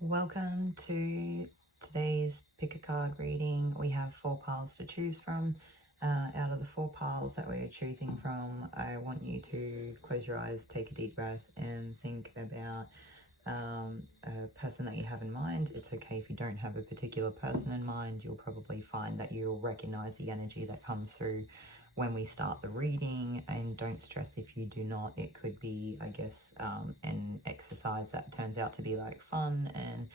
Welcome to today's pick a card reading. We have 4 piles to choose from. Out of the 4 piles that we're choosing from, I want you to close your eyes, take a deep breath, and think about a person that you have in mind. It's okay if you don't have a particular person in mind. You'll probably find that you'll recognize the energy that comes through when we start the reading, and don't stress if you do not. It could be, I guess, an exercise that turns out to be like fun and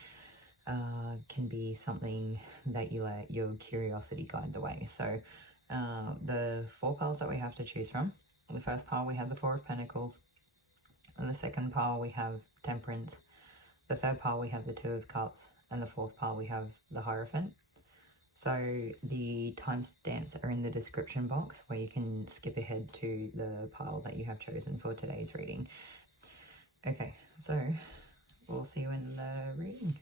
can be something that you let your curiosity guide the way. So the 4 piles that we have to choose from. The first pile we have the 4 of Pentacles. And the second pile we have Temperance. The third pile we have the 2 of Cups. And the 4th pile we have the Heirophant. So the timestamps are in the description box where you can skip ahead to the pile that you have chosen for today's reading. Okay, so we'll see you in the reading.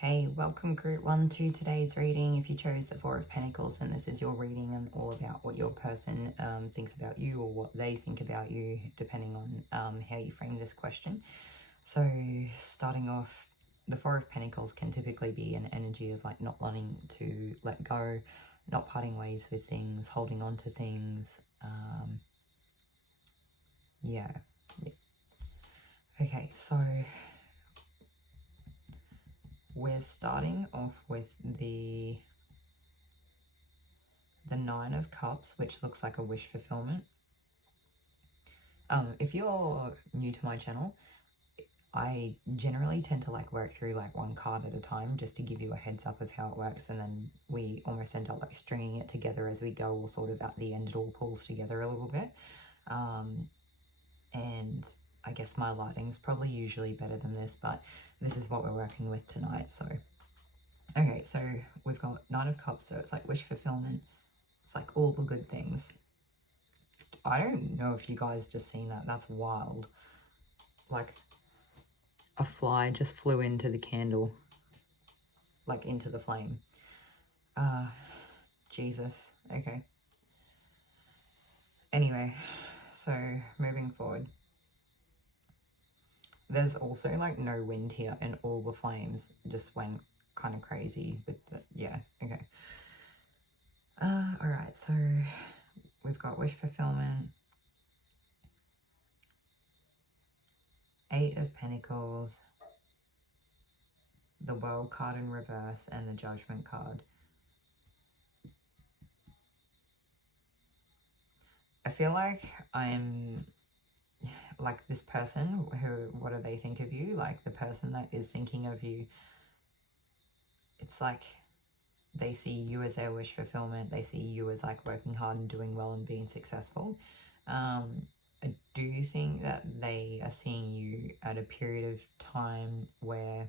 Okay, welcome group 1 to today's reading. If you chose the 4 of Pentacles, then this is your reading and all about what your person thinks about you, or what they think about you, depending on how you frame this question. So starting off, the 4 of Pentacles can typically be an energy of like not wanting to let go, not parting ways with things, holding on to things. Yeah. Okay, so we're starting off with the 9 of Cups, which looks like a wish fulfillment. If you're new to my channel, I generally tend to like work through like 1 card at a time, just to give you a heads up of how it works, and then we almost end up like stringing it together as we go, or sort of at the end it all pulls together a little bit. And I guess my lighting's probably usually better than this, but this is what we're working with tonight. So okay, so we've got 9 of Cups, so it's like wish fulfillment. It's like all the good things. I don't know if you guys just seen that. That's wild. Like a fly just flew into the candle, like into the flame. Jesus. Okay. Anyway, so moving forward. There's also like no wind here, and all the flames just went kind of crazy with the, yeah, okay. Alright, so we've got wish fulfillment, 8 of Pentacles, the World card in reverse, and the Judgment card. I feel like I'm like this person who, what do they think of you? Like the person that is thinking of you, it's like they see you as their wish fulfillment. They see you as like working hard and doing well and being successful. I do think that they are seeing you at a period of time where,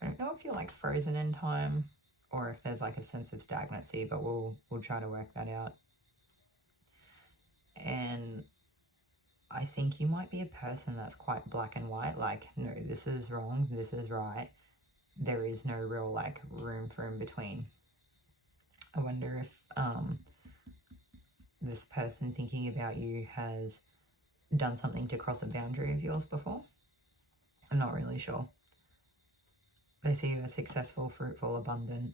I don't know if you're like frozen in time or if there's like a sense of stagnancy, but we'll try to work that out. And I think you might be a person that's quite black and white, like, no, this is wrong, this is right. There is no real like room for in between. I wonder if this person thinking about you has done something to cross a boundary of yours before. I'm not really sure. They see you as successful, fruitful, abundant.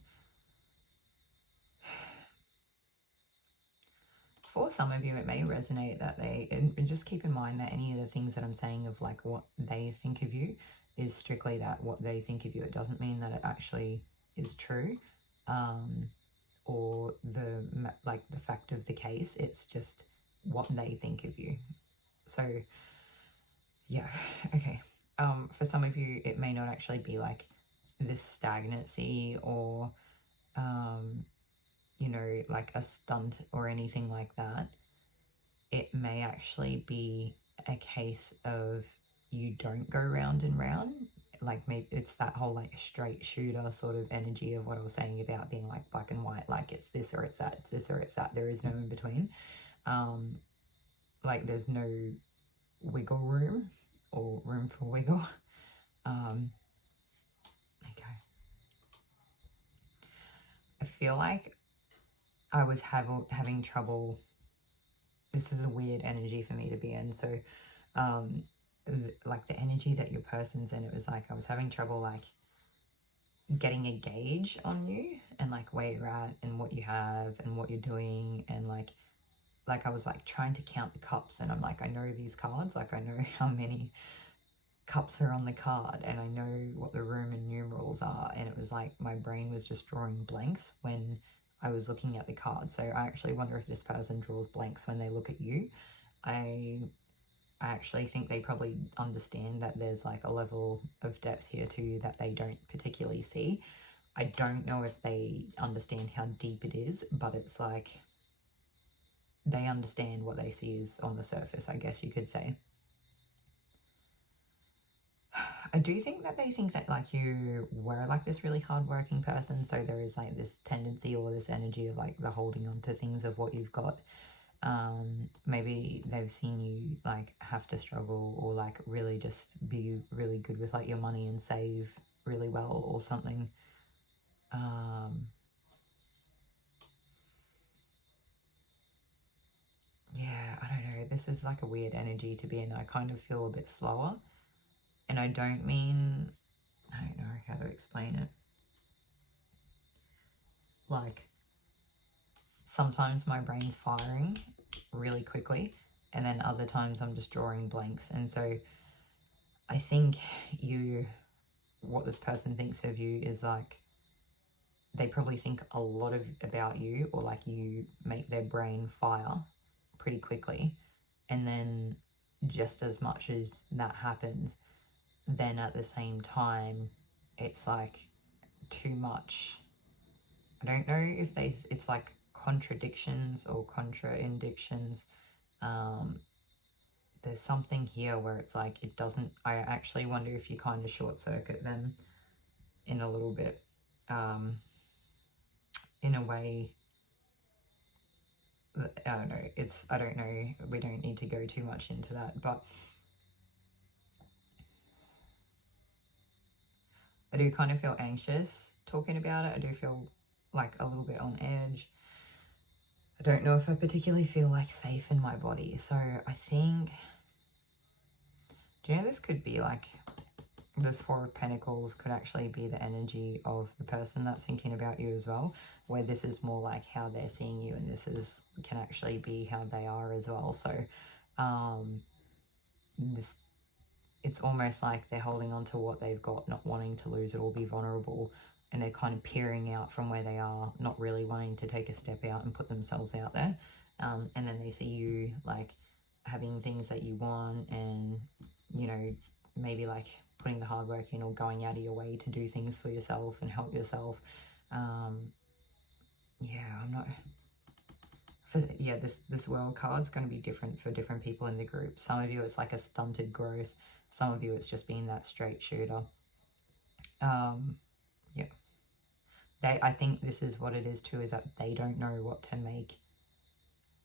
for some of you, it may resonate that and just keep in mind that any of the things that I'm saying of like what they think of you is strictly that, what they think of you. It doesn't mean that it actually is true, or the fact of the case. It's just what they think of you. So yeah, okay. For some of you, it may not actually be like this stagnancy or you know, like a stunt or anything like that. It may actually be a case of you don't go round and round. Like maybe it's that whole like straight shooter sort of energy of what I was saying about being like black and white, like it's this or it's that, it's this or it's that. There is no in between. Like there's no wiggle room or room for wiggle. Okay. I feel like I was having trouble. This is a weird energy for me to be in. So, like the energy that your person's in, it was like I was having trouble like getting a gauge on you and like where you're at and what you have and what you're doing, and like I was like trying to count the cups, and I'm like, I know these cards, like I know how many cups are on the card and I know what the Roman numerals are, and it was like my brain was just drawing blanks when I was looking at the card. So I actually wonder if this person draws blanks when they look at you. I actually think they probably understand that there's like a level of depth here too that they don't particularly see. I don't know if they understand how deep it is, but it's like they understand what they see is on the surface, I guess you could say. I do think that they think that like you were like this really hardworking person, so there is like this tendency or this energy of like the holding on to things of what you've got. Maybe they've seen you like have to struggle or like really just be really good with like your money and save really well or something. Yeah, I don't know. This is like a weird energy to be in. I kind of feel a bit slower. And I don't mean, I don't know how to explain it. Like, sometimes my brain's firing really quickly, and then other times I'm just drawing blanks. And so I think what this person thinks of you is like, they probably think a lot about you, or like you make their brain fire pretty quickly. And then just as much as that happens, then at the same time, it's like too much. I don't know if it's like contradictions or contraindictions. There's something here where it's like it doesn't, I actually wonder if you kind of short circuit them in a little bit, in a way. I don't know, I don't know, we don't need to go too much into that, but I do kind of feel anxious talking about it. I do feel like a little bit on edge. I don't know if I particularly feel like safe in my body. So I think, do you know, this could be like, this Four of Pentacles could actually be the energy of the person that's thinking about you as well, where this is more like how they're seeing you, and this can actually be how they are as well. So it's almost like they're holding on to what they've got, not wanting to lose it or be vulnerable, and they're kind of peering out from where they are, not really wanting to take a step out and put themselves out there. And then they see you like having things that you want, and you know, maybe like putting the hard work in or going out of your way to do things for yourself and help yourself. Yeah, I'm not... Yeah, this World card's going to be different for different people in the group. Some of you it's like a stunted growth. Some of you it's just being that straight shooter. Yeah. I think this is what it is too, is that they don't know what to make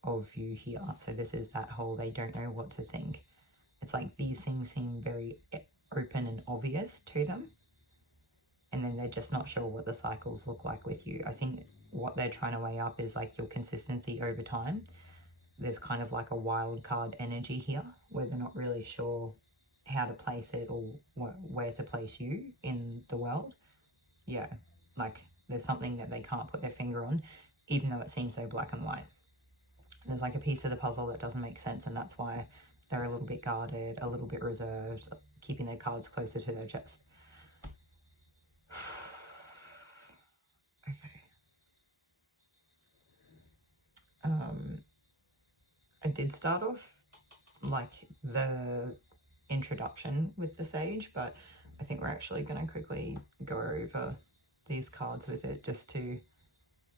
of you here. So this is that whole, they don't know what to think. It's like these things seem very open and obvious to them, and then they're just not sure what the cycles look like with you. I think what they're trying to weigh up is like your consistency over time. There's kind of like a wild card energy here where they're not really sure how to place it or where to place you in the world. Yeah, like there's something that they can't put their finger on, even though it seems so black and white. There's like a piece of the puzzle that doesn't make sense, and that's why they're a little bit guarded, a little bit reserved, keeping their cards closer to their chest. Okay. I did start off like the introduction with the Sage, but I think we're actually going to quickly go over these cards with it just to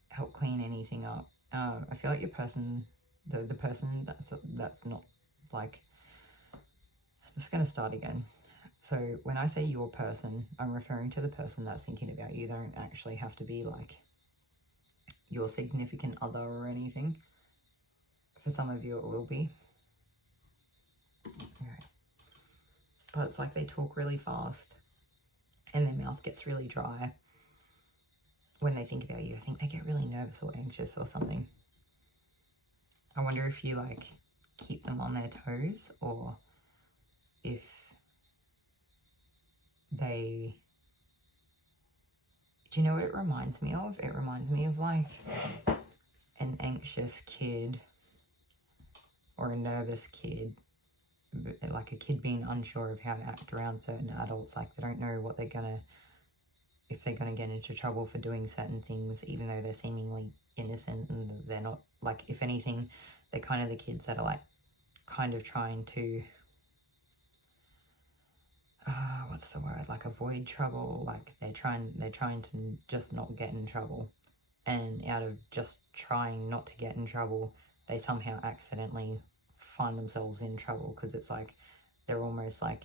help clean anything up. I feel like your person, the person that's not like, I'm just going to start again. So when I say your person, I'm referring to the person that's thinking about you. They don't actually have to be like your significant other or anything. For some of you it will be. Okay. But it's like they talk really fast and their mouth gets really dry when they think about you. I think they get really nervous or anxious or something. I wonder if you like keep them on their toes, or if they... Do you know what it reminds me of? It reminds me of like an anxious kid or a nervous kid, like a kid being unsure of how to act around certain adults. Like they don't know what they're gonna, if they're gonna get into trouble for doing certain things, even though they're seemingly innocent and they're not. Like, if anything, they're kind of the kids that are like kind of trying to what's the word, like avoid trouble. Like they're trying to just not get in trouble, and out of just trying not to get in trouble, they somehow accidentally find themselves in trouble, because it's like they're almost like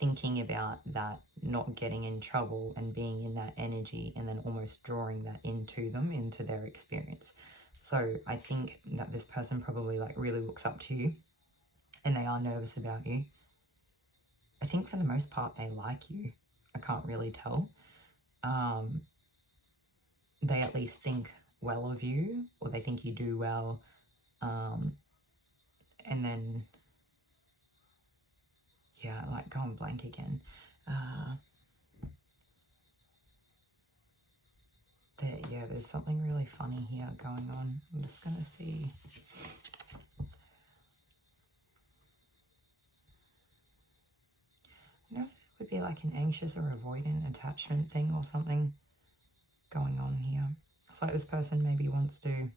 thinking about that, not getting in trouble and being in that energy, and then almost drawing that into them, into their experience. So I think that this person probably like really looks up to you, and they are nervous about you. I think for the most part they like you. I can't really tell. They at least think well of you, or they think you do well. And then, yeah, like going blank again. Yeah, there's something really funny here going on. I'm just going to see. I don't know if it would be like an anxious or avoidant attachment thing or something going on here. It's like this person maybe wants to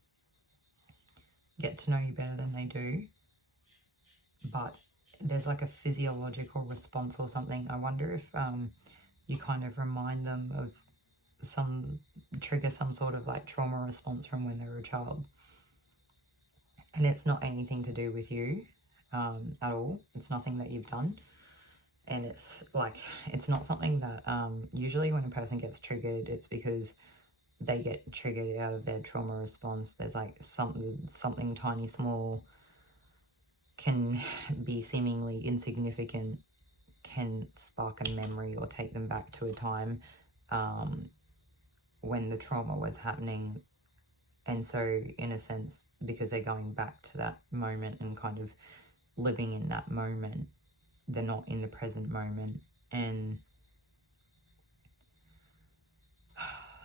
get to know you better than they do, but there's like a physiological response or something. I wonder if you kind of remind them of trigger some sort of like trauma response from when they were a child. And it's not anything to do with you at all. It's nothing that you've done. And it's like, it's not something that usually when a person gets triggered, it's because they get triggered out of their trauma response. There's like something tiny small, can be seemingly insignificant, can spark a memory or take them back to a time when the trauma was happening. And so in a sense, because they're going back to that moment and kind of living in that moment, they're not in the present moment. And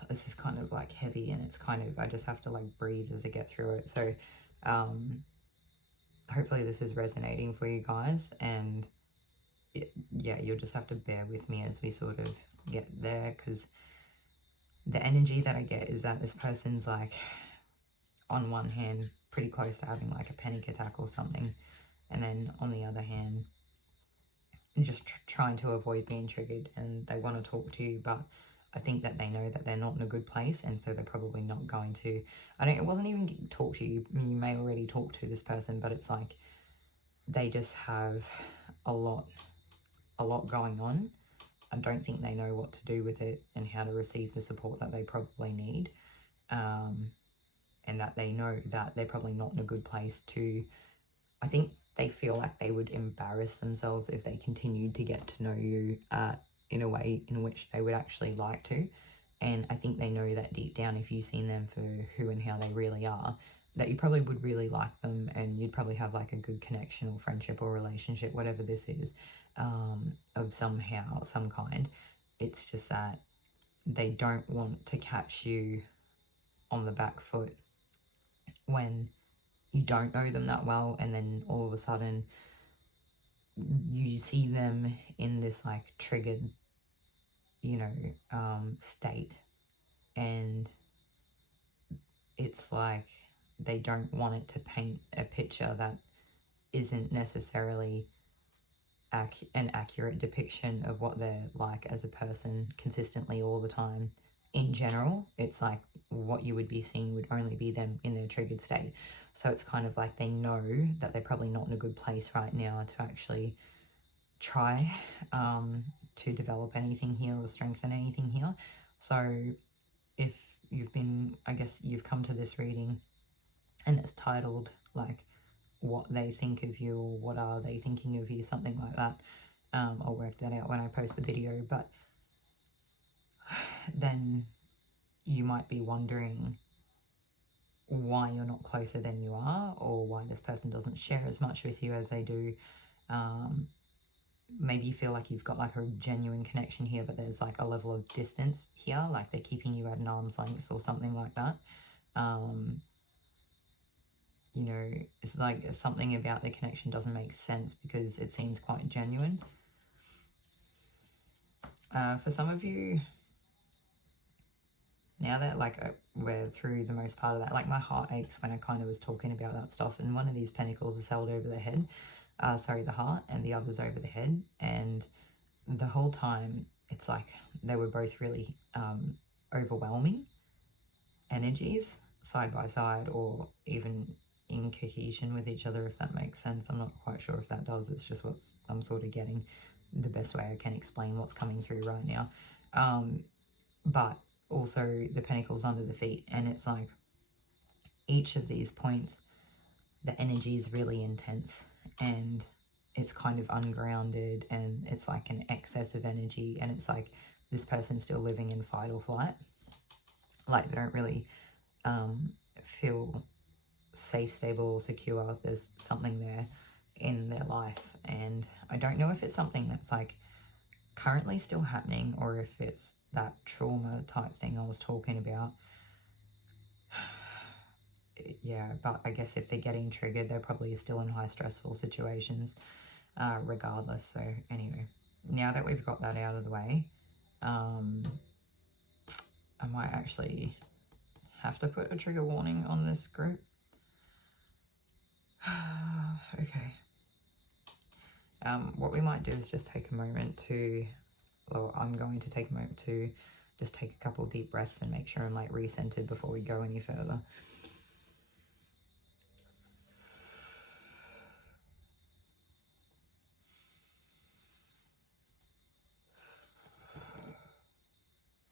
this is kind of like heavy, and it's kind of, I just have to like breathe as I get through it. So hopefully this is resonating for you guys, and yeah, you'll just have to bear with me as we sort of get there, because the energy that I get is that this person's like, on one hand, pretty close to having like a panic attack or something, and then on the other hand, just trying to avoid being triggered, and they want to talk to you, but I think that they know that they're not in a good place, and so they're probably not going to, it wasn't even talk to you. You may already talk to this person, but it's like they just have a lot going on. I don't think they know what to do with it and how to receive the support that they probably need, and that they know that they're probably not in a good place to, I think they feel like they would embarrass themselves if they continued to get to know you in a way in which they would actually like to. And I think they know that deep down, if you've seen them for who and how they really are, that you probably would really like them, and you'd probably have like a good connection or friendship or relationship, whatever this is, of some kind. It's just that they don't want to catch you on the back foot when you don't know them that well, and then all of a sudden you see them in this like triggered, you know, state, and it's like they don't want it to paint a picture that isn't necessarily an accurate depiction of what they're like as a person consistently all the time. In general, it's like what you would be seeing would only be them in their triggered state. So it's kind of like they know that they're probably not in a good place right now to actually try to develop anything here or strengthen anything here. So if you've been, I guess you've come to this reading and it's titled like what they think of you, or what are they thinking of you, something like that. I'll work that out when I post the video, but then you might be wondering why you're not closer than you are, or why this person doesn't share as much with you as they do. Maybe you feel like you've got like a genuine connection here, but there's like a level of distance here, like they're keeping you at an arm's length or something like that. You know, it's like something about the connection doesn't make sense because it seems quite genuine. For some of you, now that like we're through the most part of that, like my heart aches when I kind of was talking about that stuff, and one of these pentacles is held over the head, sorry, the heart, and the other's over the head, and the whole time it's like they were both really overwhelming energies side by side, or even in cohesion with each other, if that makes sense. I'm not quite sure if that does. It's just what I'm sort of getting, the best way I can explain what's coming through right now. But also the pentacles under the feet, and it's like each of these points, the energy is really intense, and it's kind of ungrounded, and it's like an excess of energy, and it's like this person's still living in fight or flight, like they don't really feel safe, stable, or secure. There's something there in their life, and I don't know if it's something that's like currently still happening, or if it's that trauma type thing I was talking about. Yeah, but I guess if they're getting triggered, they're probably still in high stressful situations regardless. So anyway, now that we've got that out of the way, I might actually have to put a trigger warning on this group. Okay. What we might do is just take a moment to, well, I'm going to take a moment to just take a couple of deep breaths and make sure I'm like recentered before we go any further.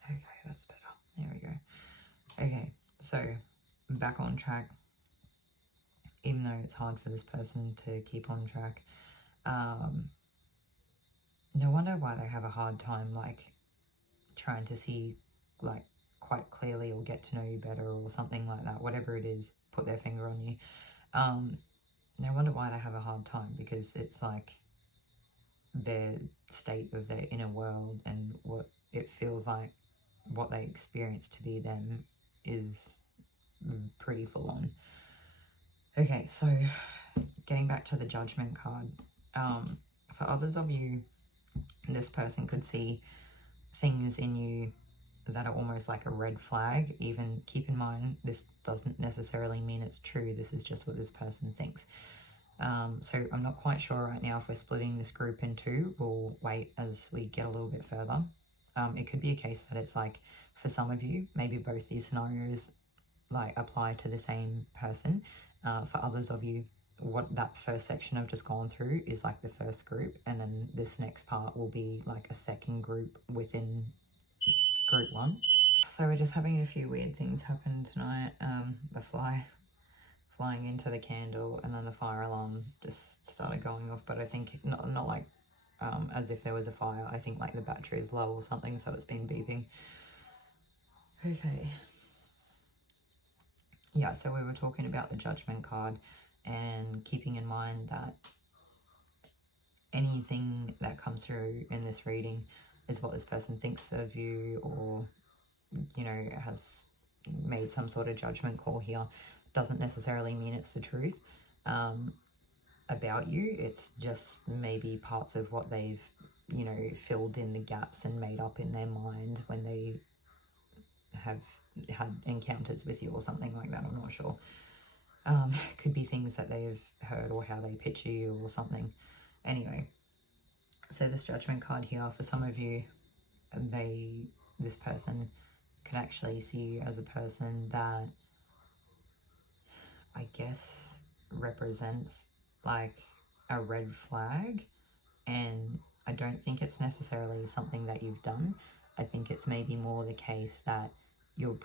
Okay, that's better. There we go. Okay, so back on track. Even though it's hard for this person to keep on track, no wonder why they have a hard time like trying to see like quite clearly, or get to know you better, or something like that. Whatever it is, put their finger on you. No wonder why they have a hard time, because it's like their state of their inner world, and what it feels like, what they experience to be them, is pretty full on. Okay, so getting back to the Judgment card, for others of you, this person could see things in you that are almost like a red flag. Even keep in mind, this doesn't necessarily mean it's true. This is just what this person thinks. So I'm not quite sure right now if we're splitting this group in two. We'll wait as we get a little bit further. It could be a case that it's like, for some of you, maybe both these scenarios like apply to the same person. For others of you, what that first section I've just gone through is like the first group, and then this next part will be like a second group within group one. So we're just having a few weird things happen tonight. The fly flying into the candle, and then the fire alarm just started going off, but I think not like as if there was a fire. I think like the battery is low or something, so it's been beeping. Okay. Yeah, so we were talking about the Judgment card, and keeping in mind that anything that comes through in this reading is what this person thinks of you, or, you know, has made some sort of judgment call here. doesn't necessarily mean it's the truth about you. It's just maybe parts of what they've, you know, filled in the gaps and made up in their mind when they have had encounters with you or something like that. I'm not sure. Could be things that they've heard or how they picture you or something. Anyway, so this Judgment card here, for some of you, this person can actually see you as a person that I guess represents like a red flag, and I don't think it's necessarily something that you've done. I think it's maybe more the case that you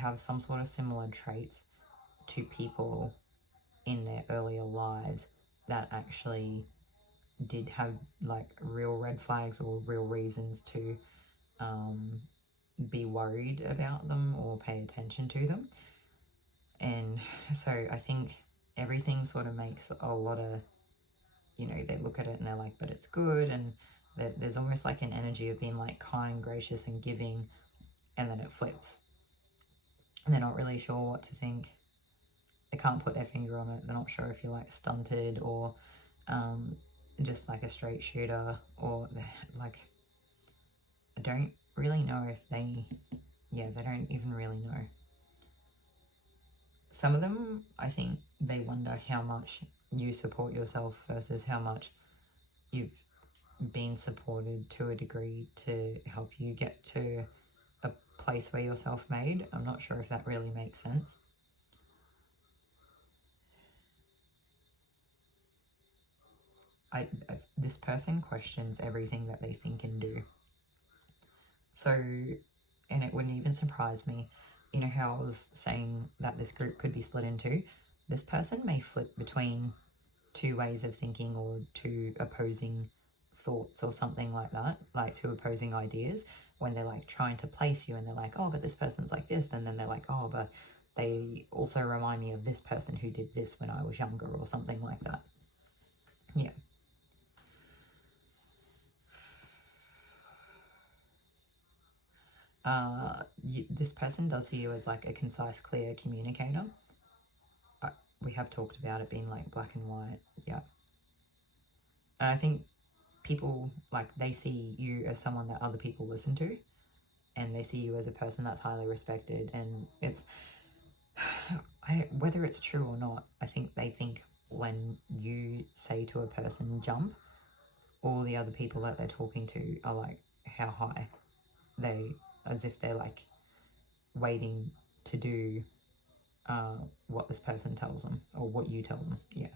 have some sort of similar traits to people in their earlier lives that actually did have like real red flags or real reasons to be worried about them or pay attention to them. And so I think everything sort of makes a lot of, you know, they look at it and they're like, but it's good. And there's almost like an energy of being like kind, gracious and giving, and then it flips. And they're not really sure what to think. They can't put their finger on it. They're not sure if you're like stunted or just like a straight shooter, or like, I don't really know if they don't even really know. Some of them, I think they wonder how much you support yourself versus how much you've been supported to a degree to help you get to a place where you're self-made. I'm not sure if that really makes sense. This person questions everything that they think and do. So, and it wouldn't even surprise me, you know how I was saying that this group could be split in two? This person may flip between two ways of thinking or two opposing thoughts or something like that, like two opposing ideas, when they're like trying to place you and they're like, oh, but this person's like this, and then they're like, oh, but they also remind me of this person who did this when I was younger or something like that. Yeah. This person does see you as like a concise, clear communicator. We have talked about it being like black and white. Yeah. And I think people, like, they see you as someone that other people listen to, and they see you as a person that's highly respected. And it's, whether it's true or not, I think they think when you say to a person jump, all the other people that they're talking to are like, how high? As if they're like waiting to do what this person tells them or what you tell them. Yeah.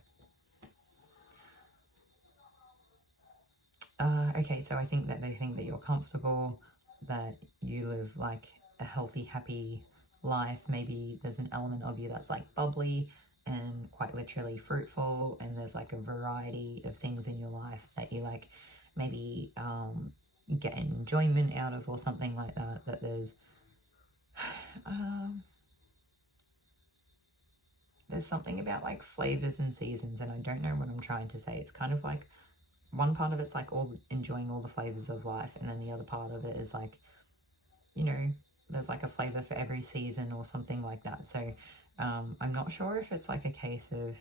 Okay, so I think that they think that you're comfortable, that you live like a healthy, happy life. Maybe there's an element of you that's like bubbly and quite literally fruitful, and there's like a variety of things in your life that you like maybe get enjoyment out of or something like that. That there's something about like flavors and seasons, and I don't know what I'm trying to say. It's kind of like one part of it's like all enjoying all the flavors of life, and then the other part of it is like, you know, there's like a flavor for every season or something like that. So I'm not sure if it's like a case of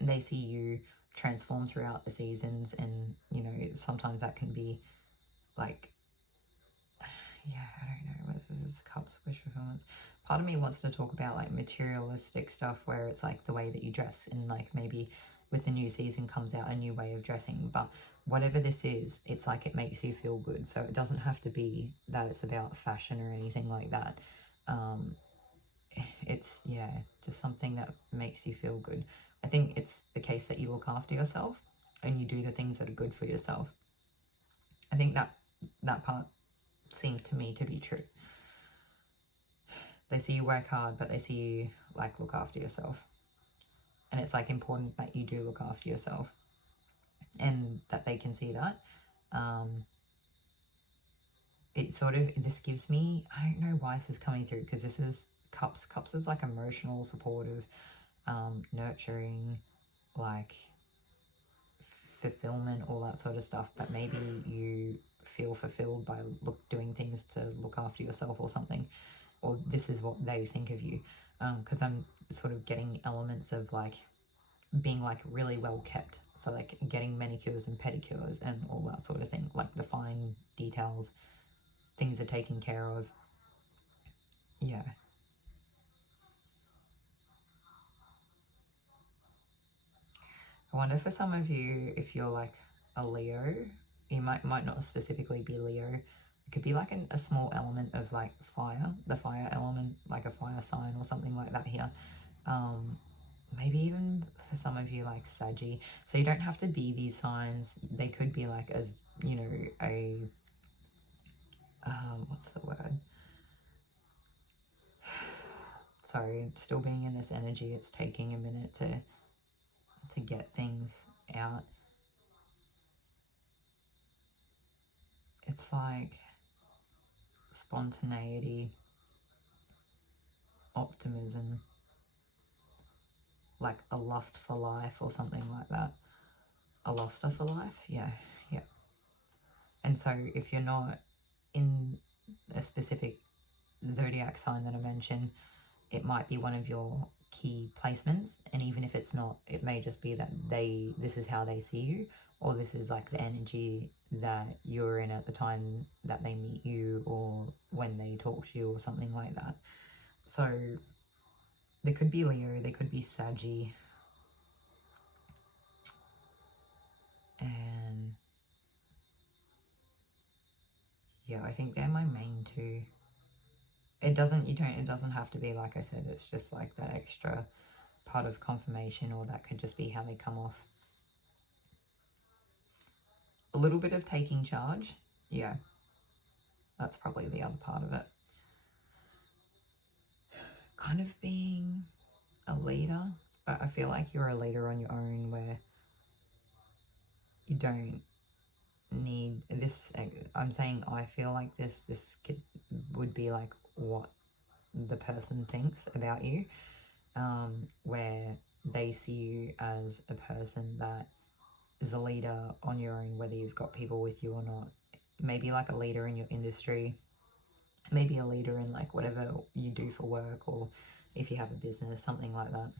they see you transform throughout the seasons, and you know, sometimes that can be like, yeah, I don't know, this is cups, wish fulfillments. Part of me wants to talk about like materialistic stuff where it's like the way that you dress, and like maybe with the new season comes out a new way of dressing. But whatever this is, it's like it makes you feel good. So it doesn't have to be that it's about fashion or anything like that. It's, yeah, just something that makes you feel good. I think it's the case that you look after yourself and you do the things that are good for yourself. I think that part seems to me to be true. They see you work hard, but they see you like look after yourself. And it's like important that you do look after yourself, and that they can see that. It sort of, this gives me, I don't know why this is coming through, because this is cups. Cups is like emotional, supportive, nurturing, like fulfillment, all that sort of stuff. But maybe you feel fulfilled by doing things to look after yourself or something, or this is what they think of you. because I'm sort of getting elements of like being like really well kept, so like getting manicures and pedicures and all that sort of thing, like the fine details, things are taken care of. Yeah. I wonder for some of you, if you're like a Leo, you might not specifically be Leo. It could be like a small element of like fire, the fire element, like a fire sign or something like that here. Maybe even for some of you like Saggy. So you don't have to be these signs. They could be like, as you know, a what's the word? Sorry, still being in this energy. It's taking a minute to get things out. It's like spontaneity, optimism, like a lust for life or something like that. A luster for life? Yeah. And so if you're not in a specific zodiac sign that I mentioned, it might be one of your key placements, and even if it's not, it may just be that this is how they see you, or this is like the energy that you're in at the time that they meet you or when they talk to you or something like that. So they could be Leo, they could be Saggy, and yeah, I think they're my main two. It doesn't have to be, like I said, it's just like that extra part of confirmation, or that could just be how they come off. A little bit of taking charge, yeah, that's probably the other part of it. Kind of being a leader, but I feel like you're a leader on your own, where you don't need this. I'm saying I feel like this would be like what the person thinks about you, where they see you as a person that is a leader on your own, whether you've got people with you or not. Maybe like a leader in your industry, maybe a leader in like whatever you do for work, or if you have a business, something like that.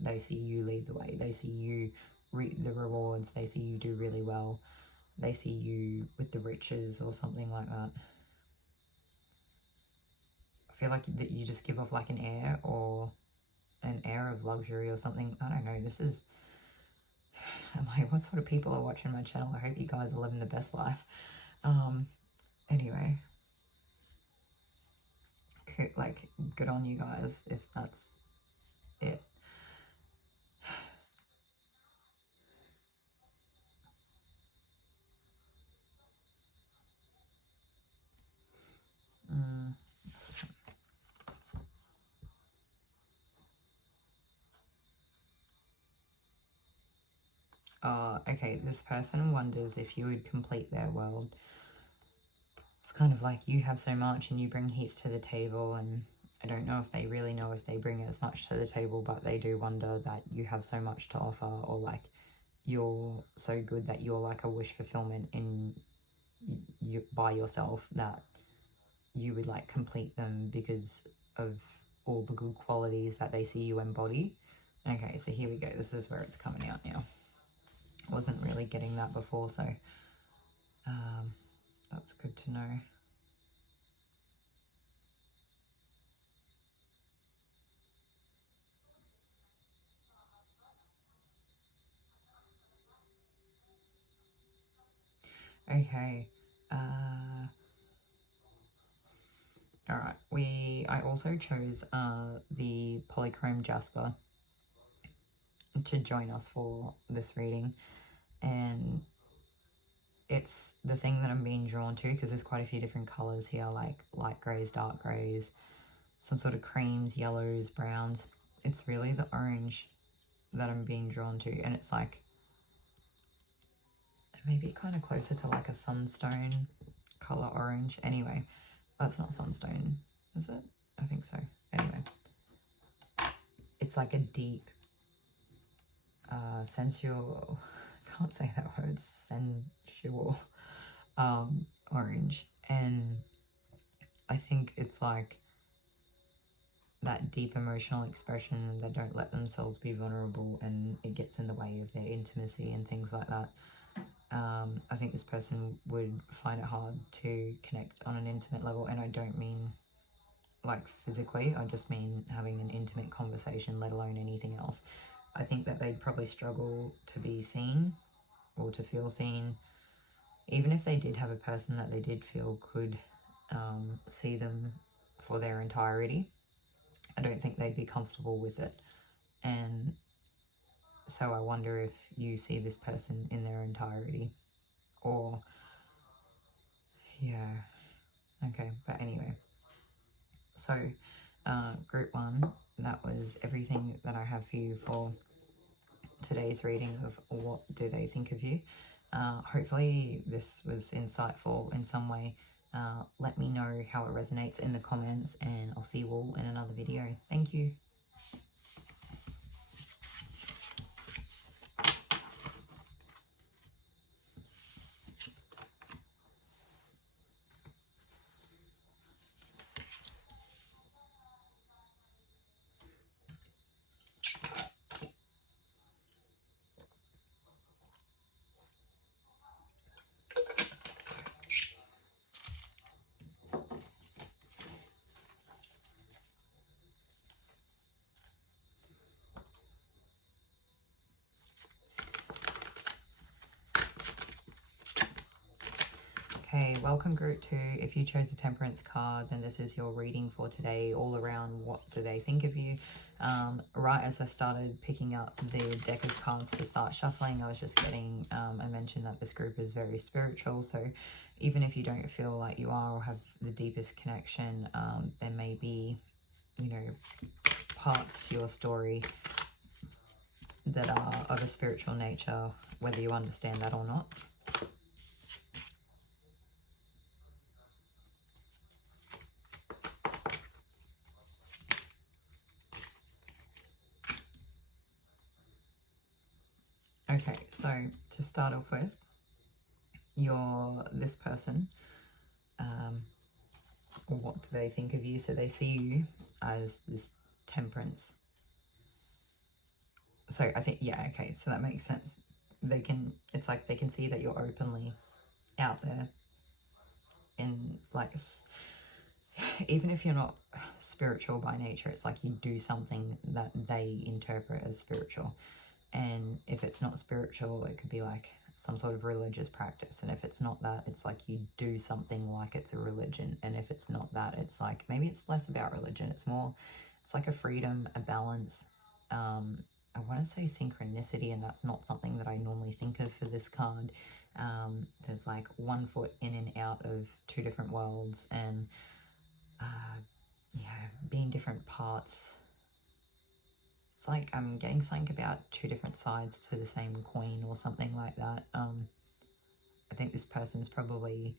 They see you lead the way, they see you reap the rewards, they see you do really well, they see you with the riches or something like that. I feel like that you just give off like an air, or an air of luxury or something. I don't know, this is, I'm like, what sort of people are watching my channel? I hope you guys are living the best life. Anyway, like, good on you guys if that's it. Okay, this person wonders if you would complete their world. It's kind of like you have so much and you bring heaps to the table, and I don't know if they really know if they bring as much to the table, but they do wonder that you have so much to offer, or like you're so good that you're like a wish fulfillment in you by yourself, that you would like complete them because of all the good qualities that they see you embody. Okay, so here we go. This is where it's coming out now. Wasn't really getting that before, so that's good to know. Okay, all right, I also chose the polychrome jasper to join us for this reading, and it's the thing that I'm being drawn to because there's quite a few different colors here, like light grays, dark grays, some sort of creams, yellows, browns. It's really the orange that I'm being drawn to, and it's like maybe kind of closer to like a sunstone color orange. Anyway, that's not sunstone, is it? I think so. Anyway, it's like a deep sensual, I can't say that word, sensual orange, and I think it's like that deep emotional expression. They don't let themselves be vulnerable, and it gets in the way of their intimacy and things like that. I think this person would find it hard to connect on an intimate level, and I don't mean like physically, I just mean having an intimate conversation, let alone anything else. I think that they'd probably struggle to be seen or to feel seen, even if they did have a person that they did feel could see them for their entirety. I don't think they'd be comfortable with it. And so I wonder if you see this person in their entirety, or yeah, okay. But anyway, so group 1, that was everything that I have for you for today's reading of what do they think of you. Hopefully this was insightful in some way. Let me know how it resonates in the comments, and I'll see you all in another video. Thank you. Okay, welcome group 2. If you chose a Temperance card, then this is your reading for today, all around what do they think of you. Right as I started picking up the deck of cards to start shuffling, I was just getting I mentioned that this group is very spiritual, so even if you don't feel like you are or have the deepest connection, there may be, you know, parts to your story that are of a spiritual nature, whether you understand that or not. Okay, so to start off with, this person, what do they think of you? So they see you as this Temperance. So I think, yeah, okay, so that makes sense. It's like they can see that you're openly out there in, like, even if you're not spiritual by nature, it's like you do something that they interpret as spiritual. And if it's not spiritual, it could be like some sort of religious practice. And if it's not that, it's like you do something like it's a religion. And if it's not that, it's like maybe it's less about religion. It's more, it's like a freedom, a balance. I want to say synchronicity, and that's not something that I normally think of for this card. There's like one foot in and out of two different worlds, and yeah, being different parts. It's like I'm getting something about two different sides to the same coin or something like that. I think this person's probably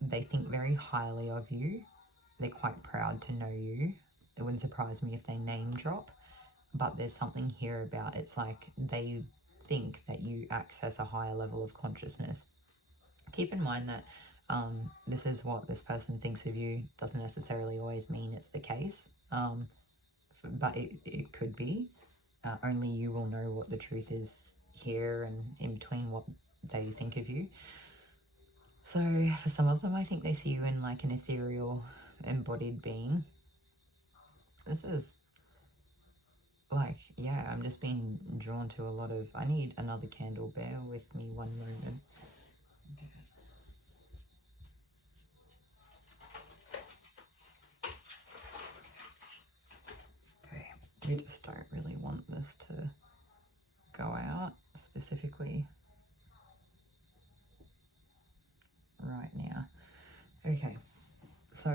they think very highly of you. They're quite proud to know you. It wouldn't surprise me if they name drop, but there's something here about, it's like they think that you access a higher level of consciousness. Keep in mind that this is what this person thinks of you. Doesn't necessarily always mean it's the case. But it could be. Only you will know what the truth is here and in between what they think of you. So for some of them, I think they see you in like an ethereal, embodied being. This is like, yeah, I'm just being drawn to a lot of... I need another candle. Bear with me one moment. You just don't really want this to go out specifically right now. Okay, so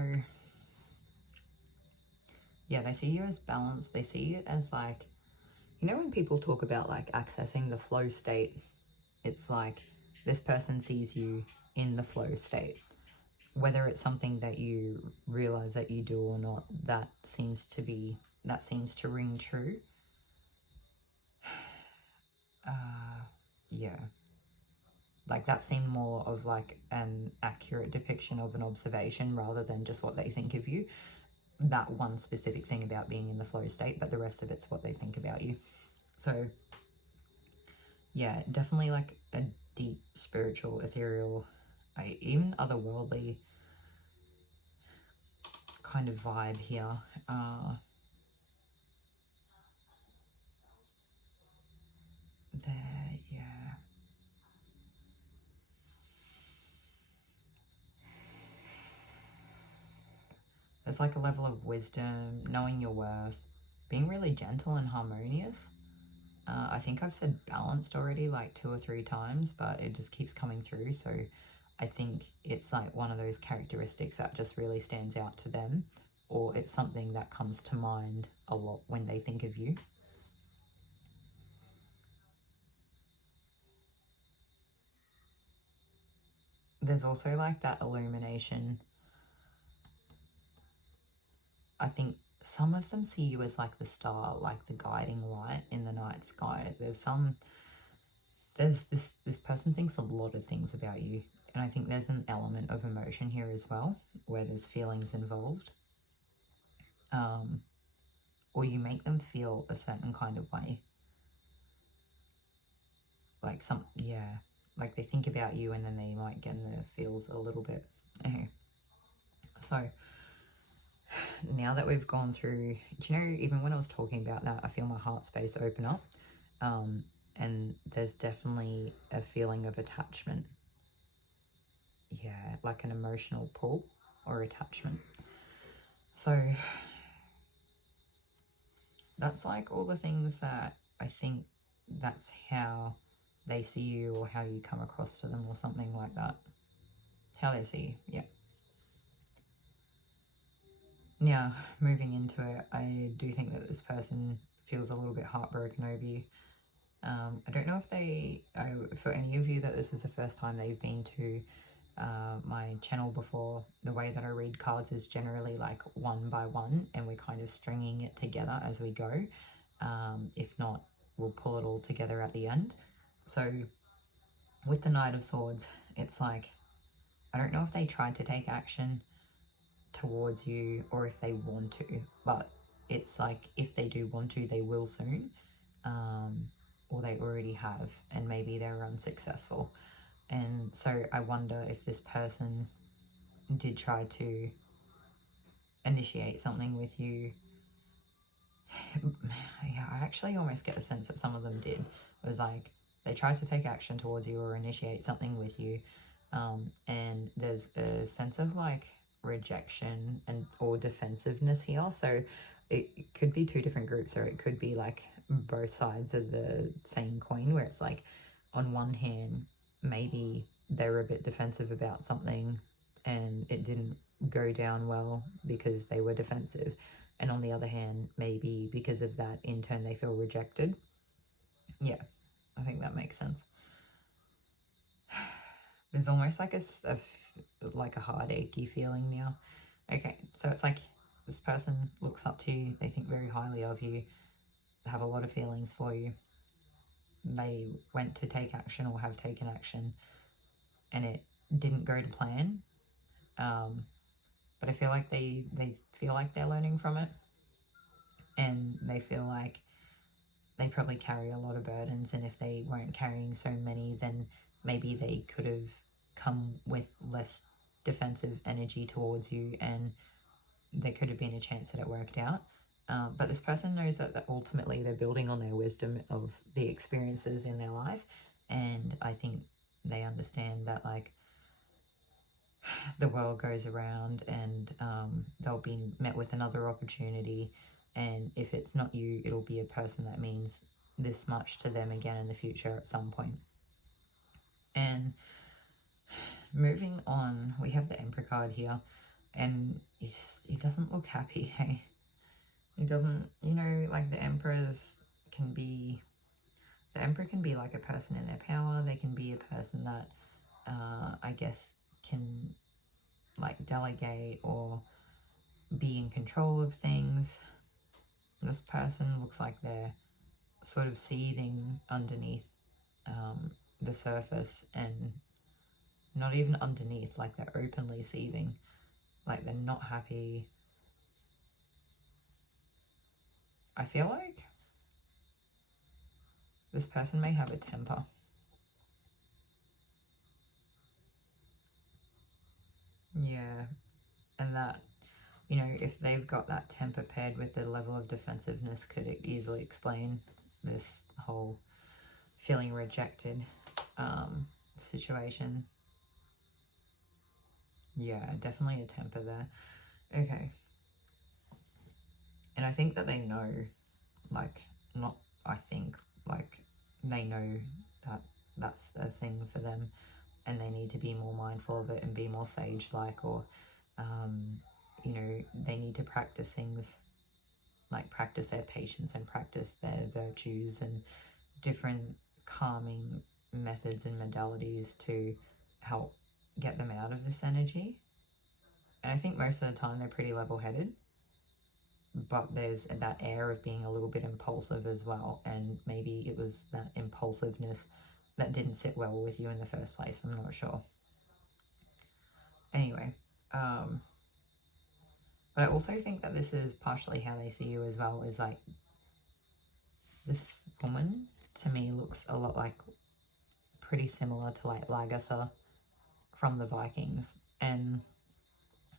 yeah, they see you as balanced. They see it as like, you know, when people talk about like accessing the flow state, it's like this person sees you in the flow state. Whether it's something that you realize that you do or not, that seems to ring true. Yeah, like that seemed more of like an accurate depiction of an observation rather than just what they think of you. that one specific thing about being in the flow state, but the rest of it's what they think about you. So yeah, definitely like a deep spiritual, ethereal, even otherworldly kind of vibe here. There, yeah. There's like a level of wisdom, knowing your worth, being really gentle and harmonious. I think I've said balanced already like 2 or 3 times, but it just keeps coming through. So I think it's like one of those characteristics that just really stands out to them, or it's something that comes to mind a lot when they think of you. There's also like that illumination. I think some of them see you as like the star, like the guiding light in the night sky. There's this person thinks a lot of things about you, and I think there's an element of emotion here as well, where there's feelings involved. Or you make them feel a certain kind of way. Like like they think about you and then they might get in their feels a little bit. Okay. So now that we've gone through, do you know, even when I was talking about that, I feel my heart space open up. And there's definitely a feeling of attachment. Yeah, like an emotional pull or attachment. So that's like all the things that I think that's how they see you, or how you come across to them, or something like that. How they see you, yeah. Now, moving into it, I do think that this person feels a little bit heartbroken over you. I don't know if for any of you that this is the first time they've been to my channel before, the way that I read cards is generally like one by one, and we're kind of stringing it together as we go. If not, we'll pull it all together at the end. So with the Knight of Swords, it's like, I don't know if they tried to take action towards you or if they want to, but it's like if they do want to, they will soon, or they already have, and maybe they're unsuccessful. And so I wonder if this person did try to initiate something with you. Yeah, I actually almost get a sense that some of them did. It was like they tried to take action towards you or initiate something with you, and there's a sense of like rejection and or defensiveness here. So it could be 2 different groups, or it could be like both sides of the same coin, where it's like on one hand maybe they were a bit defensive about something and it didn't go down well because they were defensive, and on the other hand maybe because of that in turn they feel rejected. Yeah, I think that makes sense. There's almost like a heartachy feeling now. Okay, so it's like this person looks up to you, they think very highly of you, have a lot of feelings for you. They went to take action or have taken action and it didn't go to plan. But I feel like they feel like they're learning from it, and they feel like they probably carry a lot of burdens, and if they weren't carrying so many, then maybe they could have come with less defensive energy towards you, and there could have been a chance that it worked out. But this person knows that ultimately they're building on their wisdom of the experiences in their life, and I think they understand that like the world goes around, and they'll be met with another opportunity, and if it's not you, it'll be a person that means this much to them again in the future at some point. And moving on, we have the Emperor card here, and he doesn't look happy. Hey, he doesn't, you know, like the Emperor can be like a person in their power. They can be a person that I guess can like delegate or be in control of things. This person looks like they're sort of seething underneath the surface, and not even underneath, like they're openly seething, like they're not happy. I feel like this person may have a temper. Yeah, and that, you know, if they've got that temper paired with the level of defensiveness, could it easily explain this whole feeling rejected situation. Yeah, definitely a temper there. Okay. And I think that they know, like, not, I think, like, they know that that's a thing for them, and they need to be more mindful of it and be more sage-like, or, you know, they need to practice things, like practice their patience and practice their virtues and different calming methods and modalities to help get them out of this energy. And I think most of the time they're pretty level-headed, but there's that air of being a little bit impulsive as well, and maybe it was that impulsiveness that didn't sit well with you in the first place. I'm not sure. Anyway, but I also think that this is partially how they see you as well, is like, this woman to me looks a lot like, pretty similar to like Lagertha from the Vikings, and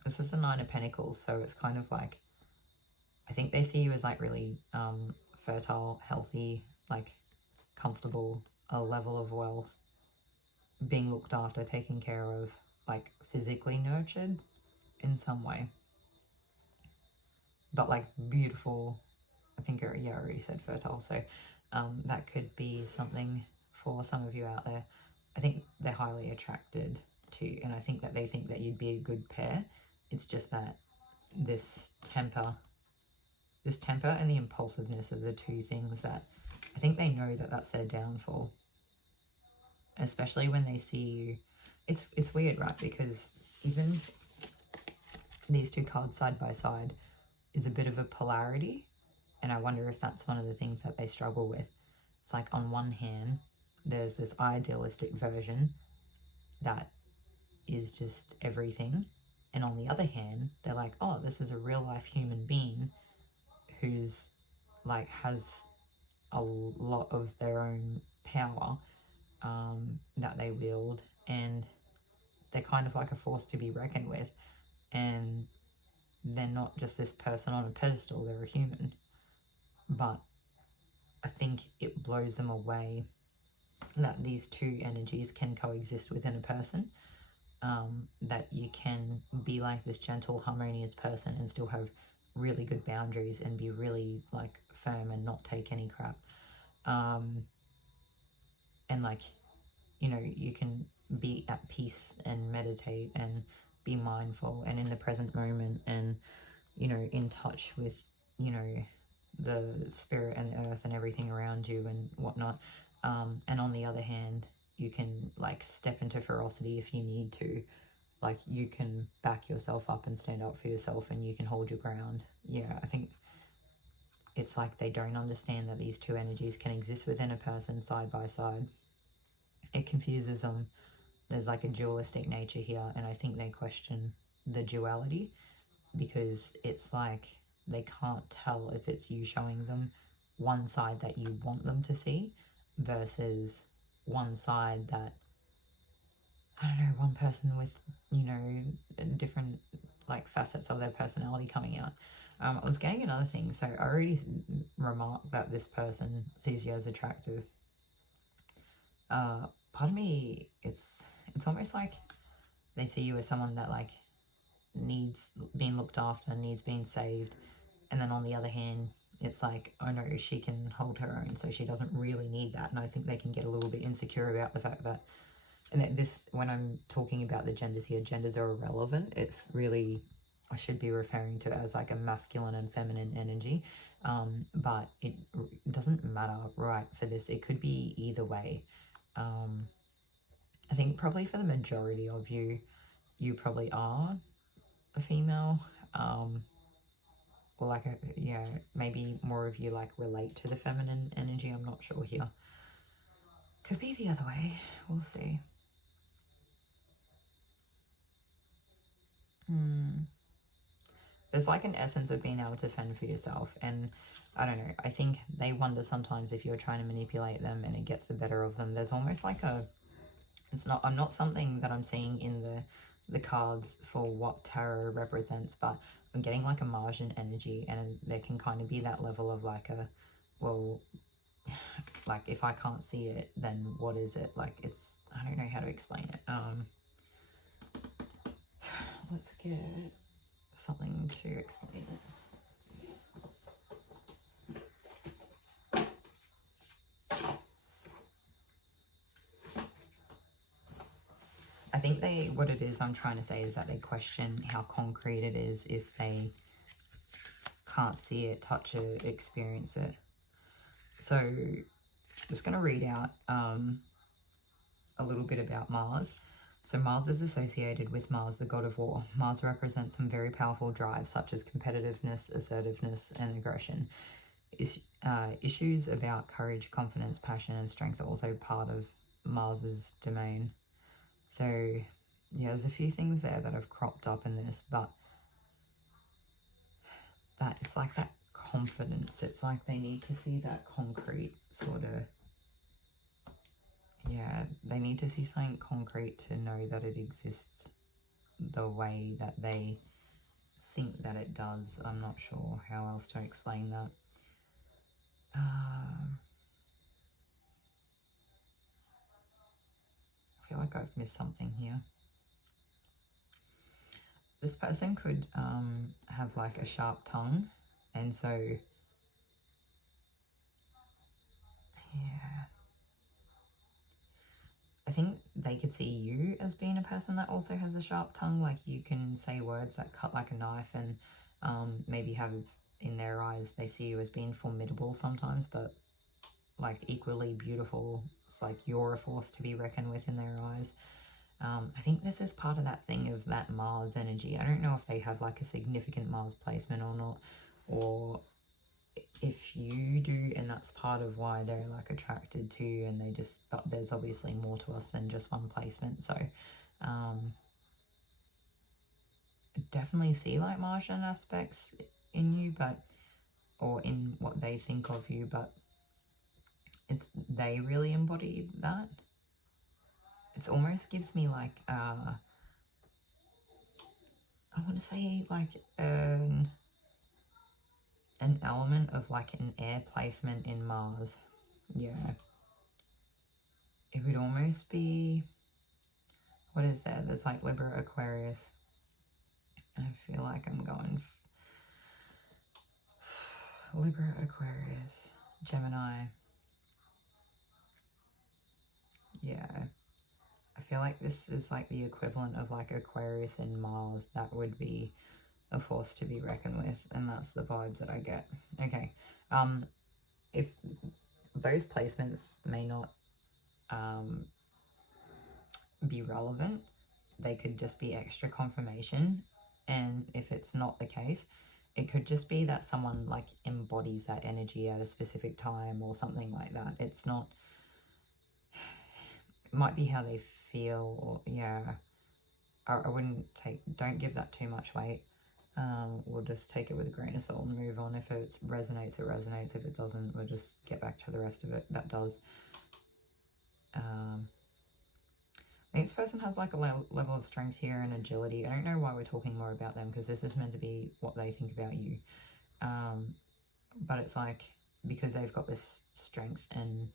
this is the Nine of Pentacles, so it's kind of like, I think they see you as like really fertile, healthy, like comfortable, a level of wealth, being looked after, taken care of, like physically nurtured in some way, but like beautiful. I think, yeah, I already said fertile, so that could be something for some of you out there. I think they're highly attracted to you, and I think that they think that you'd be a good pair. It's just that this temper and the impulsiveness are the two things that I think they know that that's their downfall. Especially when they see you. It's weird, right? Because even these two cards side by side is a bit of a polarity. And I wonder if that's one of the things that they struggle with. It's like, on one hand, there's this idealistic version that is just everything. And on the other hand, they're like, oh, this is a real life human being who's like has a lot of their own power that they wield, and they're kind of like a force to be reckoned with, and they're not just this person on a pedestal, they're a human. But I think it blows them away that these two energies can coexist within a person, that you can be like this gentle, harmonious person and still have really good boundaries and be really like firm and not take any crap, and like, you know, you can be at peace and meditate and be mindful and in the present moment, and, you know, in touch with, you know, the spirit and the earth and everything around you and whatnot. And on the other hand, you can like step into ferocity if you need to. Like, you can back yourself up and stand up for yourself, and you can hold your ground. Yeah, I think it's like they don't understand that these two energies can exist within a person side by side. It confuses them. There's like a dualistic nature here, and I think they question the duality, because it's like they can't tell if it's you showing them one side that you want them to see versus one side that, I don't know, one person with, you know, different like facets of their personality coming out. I was getting another thing. So I already remarked that this person sees you as attractive. Part of me, it's almost like they see you as someone that like needs being looked after, needs being saved. And then on the other hand, it's like, oh no, she can hold her own, so she doesn't really need that. And I think they can get a little bit insecure about the fact that, and that this, when I'm talking about the genders here, genders are irrelevant. It's really, I should be referring to it as like a masculine and feminine energy. But it doesn't matter, right, for this. It could be either way. I think probably for the majority of you, you probably are a female, or like yeah, maybe more of you like relate to the feminine energy. I'm not sure here. Could be the other way. We'll see. there's like an essence of being able to fend for yourself. And I don't know, I think they wonder sometimes if you're trying to manipulate them and it gets the better of them. There's almost like a, I'm not something that I'm seeing in the cards for what tarot represents, but I'm getting like a Martian energy, and there can kind of be that level of like a, well, like if I can't see it, then what is it? Like it's, I don't know how to explain it. Let's get something to explain it. I think what it is I'm trying to say is that they question how concrete it is if they can't see it, touch it, experience it. So I'm just going to read out a little bit about Mars. So Mars is associated with Mars, the god of war. Mars represents some very powerful drives such as competitiveness, assertiveness, and aggression. Issues about courage, confidence, passion, and strength are also part of Mars's domain. So yeah, there's a few things there that have cropped up in this, but that it's like that confidence. It's like they need to see that concrete sort of, yeah, they need to see something concrete to know that it exists the way that they think that it does. I'm not sure how else to explain that. I feel like I've missed something here. This person could have like a sharp tongue, and so yeah, I think they could see you as being a person that also has a sharp tongue. Like you can say words that cut like a knife, and maybe have in their eyes they see you as being formidable sometimes, but like equally beautiful. It's like you're a force to be reckoned with in their eyes. I think this is part of that thing of that Mars energy. I don't know if they have like a significant Mars placement or not, or if you do, and that's part of why they're like attracted to you, and they just, but there's obviously more to us than just one placement. So definitely see like Martian aspects in you, but, or in what they think of you, but it's, they really embody that. It almost gives me like I want to say like an element of like an air placement in Mars. Yeah, it would almost be, what is there? There's like Libra, Aquarius. I feel like I'm going Libra, Aquarius, Gemini. Yeah, I feel like this is like the equivalent of like Aquarius and Mars. That would be a force to be reckoned with, and that's the vibes that I get. Okay, if those placements may not be relevant, they could just be extra confirmation. And if it's not the case, it could just be that someone like embodies that energy at a specific time or something like that. It's not, it might be how they feel, or yeah, I wouldn't don't give that too much weight. We'll just take it with a grain of salt and move on. If it resonates, it resonates. If it doesn't, we'll just get back to the rest of it. That does. I think this person has like a level of strength here and agility. I don't know why we're talking more about them, because this is meant to be what they think about you. But it's like, because they've got this strength and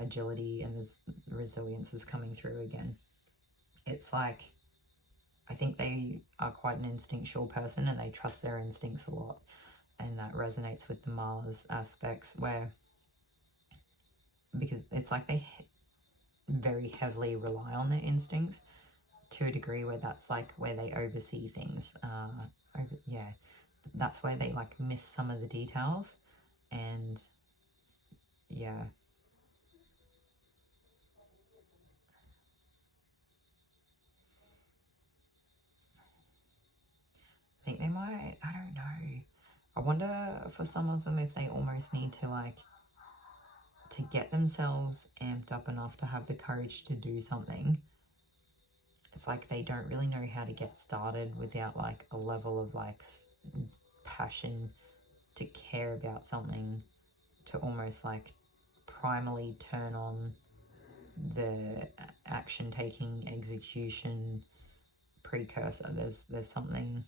agility, and this resilience is coming through again. It's like, I think they are quite an instinctual person, and they trust their instincts a lot. And that resonates with the Mars aspects, where, because it's like they very heavily rely on their instincts to a degree where that's like where they oversee things. Yeah, that's where they like miss some of the details. And yeah, I think they might, I don't know, I wonder for some of them if they almost need to like, to get themselves amped up enough to have the courage to do something. it's like they don't really know how to get started without like a level of like passion to care about something, to almost like primally turn on the action taking, execution, precursor. There's something,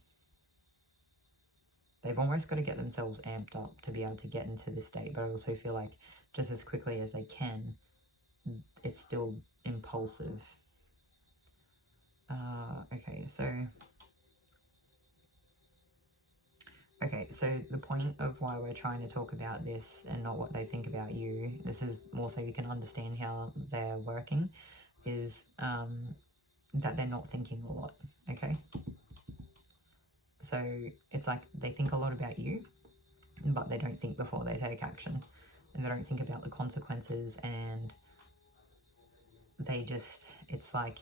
they've almost got to get themselves amped up to be able to get into this state, but I also feel like just as quickly as they can, it's still impulsive. Okay, so the point of why we're trying to talk about this and not what they think about you, this is more so you can understand how they're working, is that they're not thinking a lot, okay? So it's like they think a lot about you, but they don't think before they take action. And they don't think about the consequences, and they just, it's like,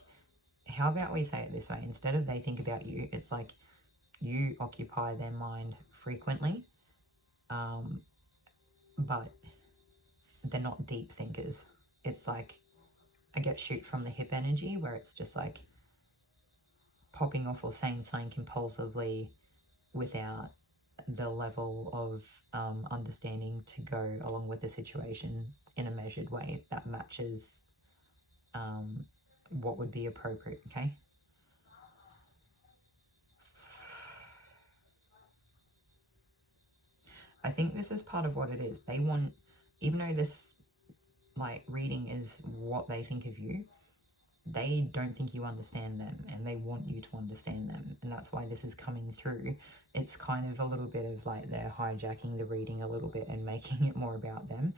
how about we say it this way? Instead of they think about you, it's like you occupy their mind frequently, but they're not deep thinkers. It's like, I get shoot from the hip energy, where it's just like popping off or saying something compulsively without the level of understanding to go along with the situation in a measured way that matches what would be appropriate, okay? I think this is part of what it is. They want, even though this like reading is what they think of you, they don't think you understand them, and they want you to understand them, and that's why this is coming through. It's kind of a little bit of like they're hijacking the reading a little bit and making it more about them,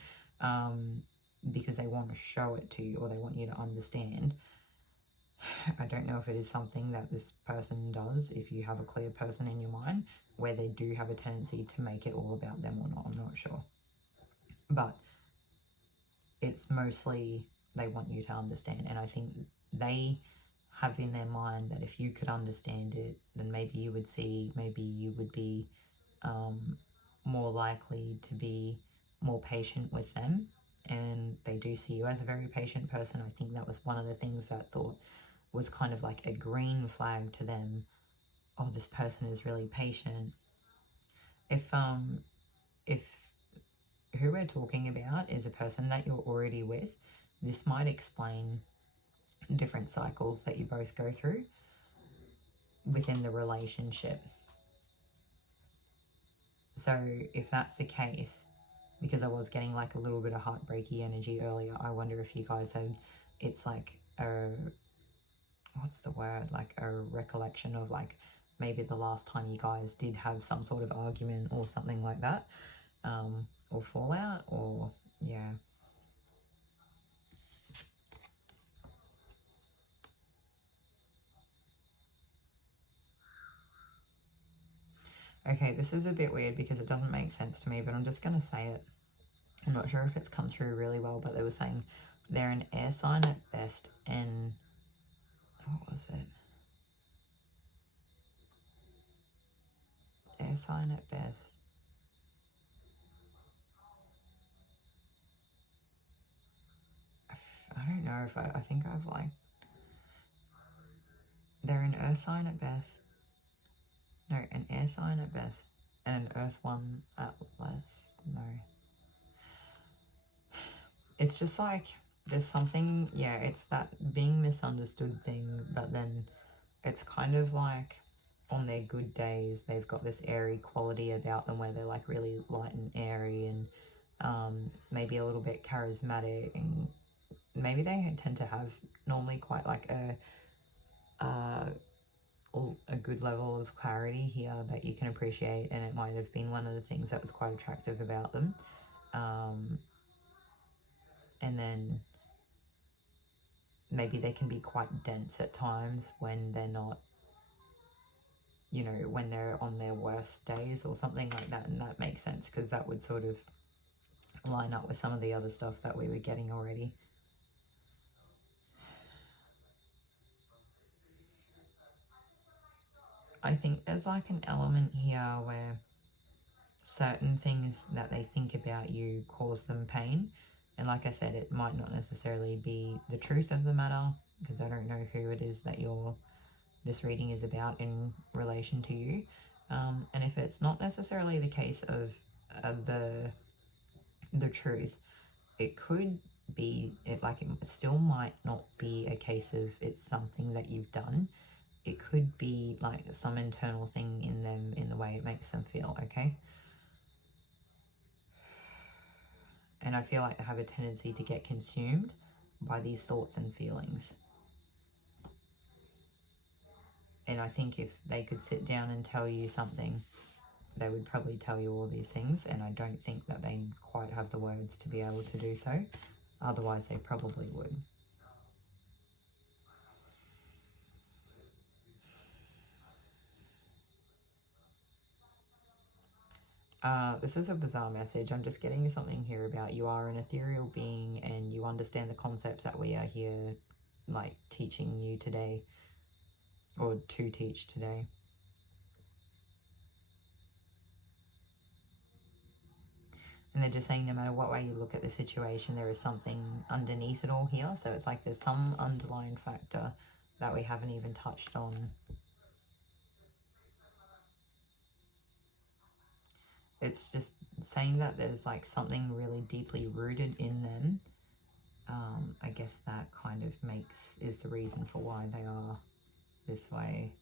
because they want to show it to you, or they want you to understand. I don't know if it is something that this person does, if you have a clear person in your mind, where they do have a tendency to make it all about them or not, I'm not sure. But it's mostly they want you to understand, and I think they have in their mind that if you could understand it, then maybe you would see, maybe you would be more likely to be more patient with them, and they do see you as a very patient person. I think that was one of the things that thought was kind of like a green flag to them. Oh, this person is really patient. If who we're talking about is a person that you're already with, this might explain different cycles that you both go through within the relationship. So if that's the case, because I was getting like a little bit of heartbreaky energy earlier, I wonder if you guys had, it's like a, what's the word, like a recollection of like maybe the last time you guys did have some sort of argument or something like that, or fallout, or yeah. Okay, this is a bit weird because it doesn't make sense to me, but I'm just going to say it. I'm not sure if it's come through really well, but they were saying they're an air sign at best, and what was it? Air sign at best. I don't know if I think I've like, they're an earth sign at best. No, an air sign at best, and an earth one at less. No. It's just like, there's something, yeah, it's that being misunderstood thing, but then it's kind of like on their good days, they've got this airy quality about them where they're like really light and airy, and maybe a little bit charismatic, and maybe they tend to have normally quite like a good level of clarity here that you can appreciate, and it might have been one of the things that was quite attractive about them. And then maybe they can be quite dense at times when they're not, you know, when they're on their worst days or something like that, and that makes sense because that would sort of line up with some of the other stuff that we were getting already. I think there's like an element here where certain things that they think about you cause them pain, and like I said, it might not necessarily be the truth of the matter, because I don't know who it is that this reading is about in relation to you. And if it's not necessarily the case of the truth, it could be, it still might not be a case of it's something that you've done. It could be like some internal thing in them, in the way it makes them feel, okay? And I feel like they have a tendency to get consumed by these thoughts and feelings. And I think if they could sit down and tell you something, they would probably tell you all these things. And I don't think that they quite have the words to be able to do so. Otherwise, they probably would. This is a bizarre message. I'm just getting something here about you are an ethereal being and you understand the concepts that we are here like teaching you today, or to teach today. And they're just saying no matter what way you look at the situation, there is something underneath it all here. So it's like there's some underlying factor that we haven't even touched on. It's just saying that there's like something really deeply rooted in them. I guess that kind of is the reason for why they are this way.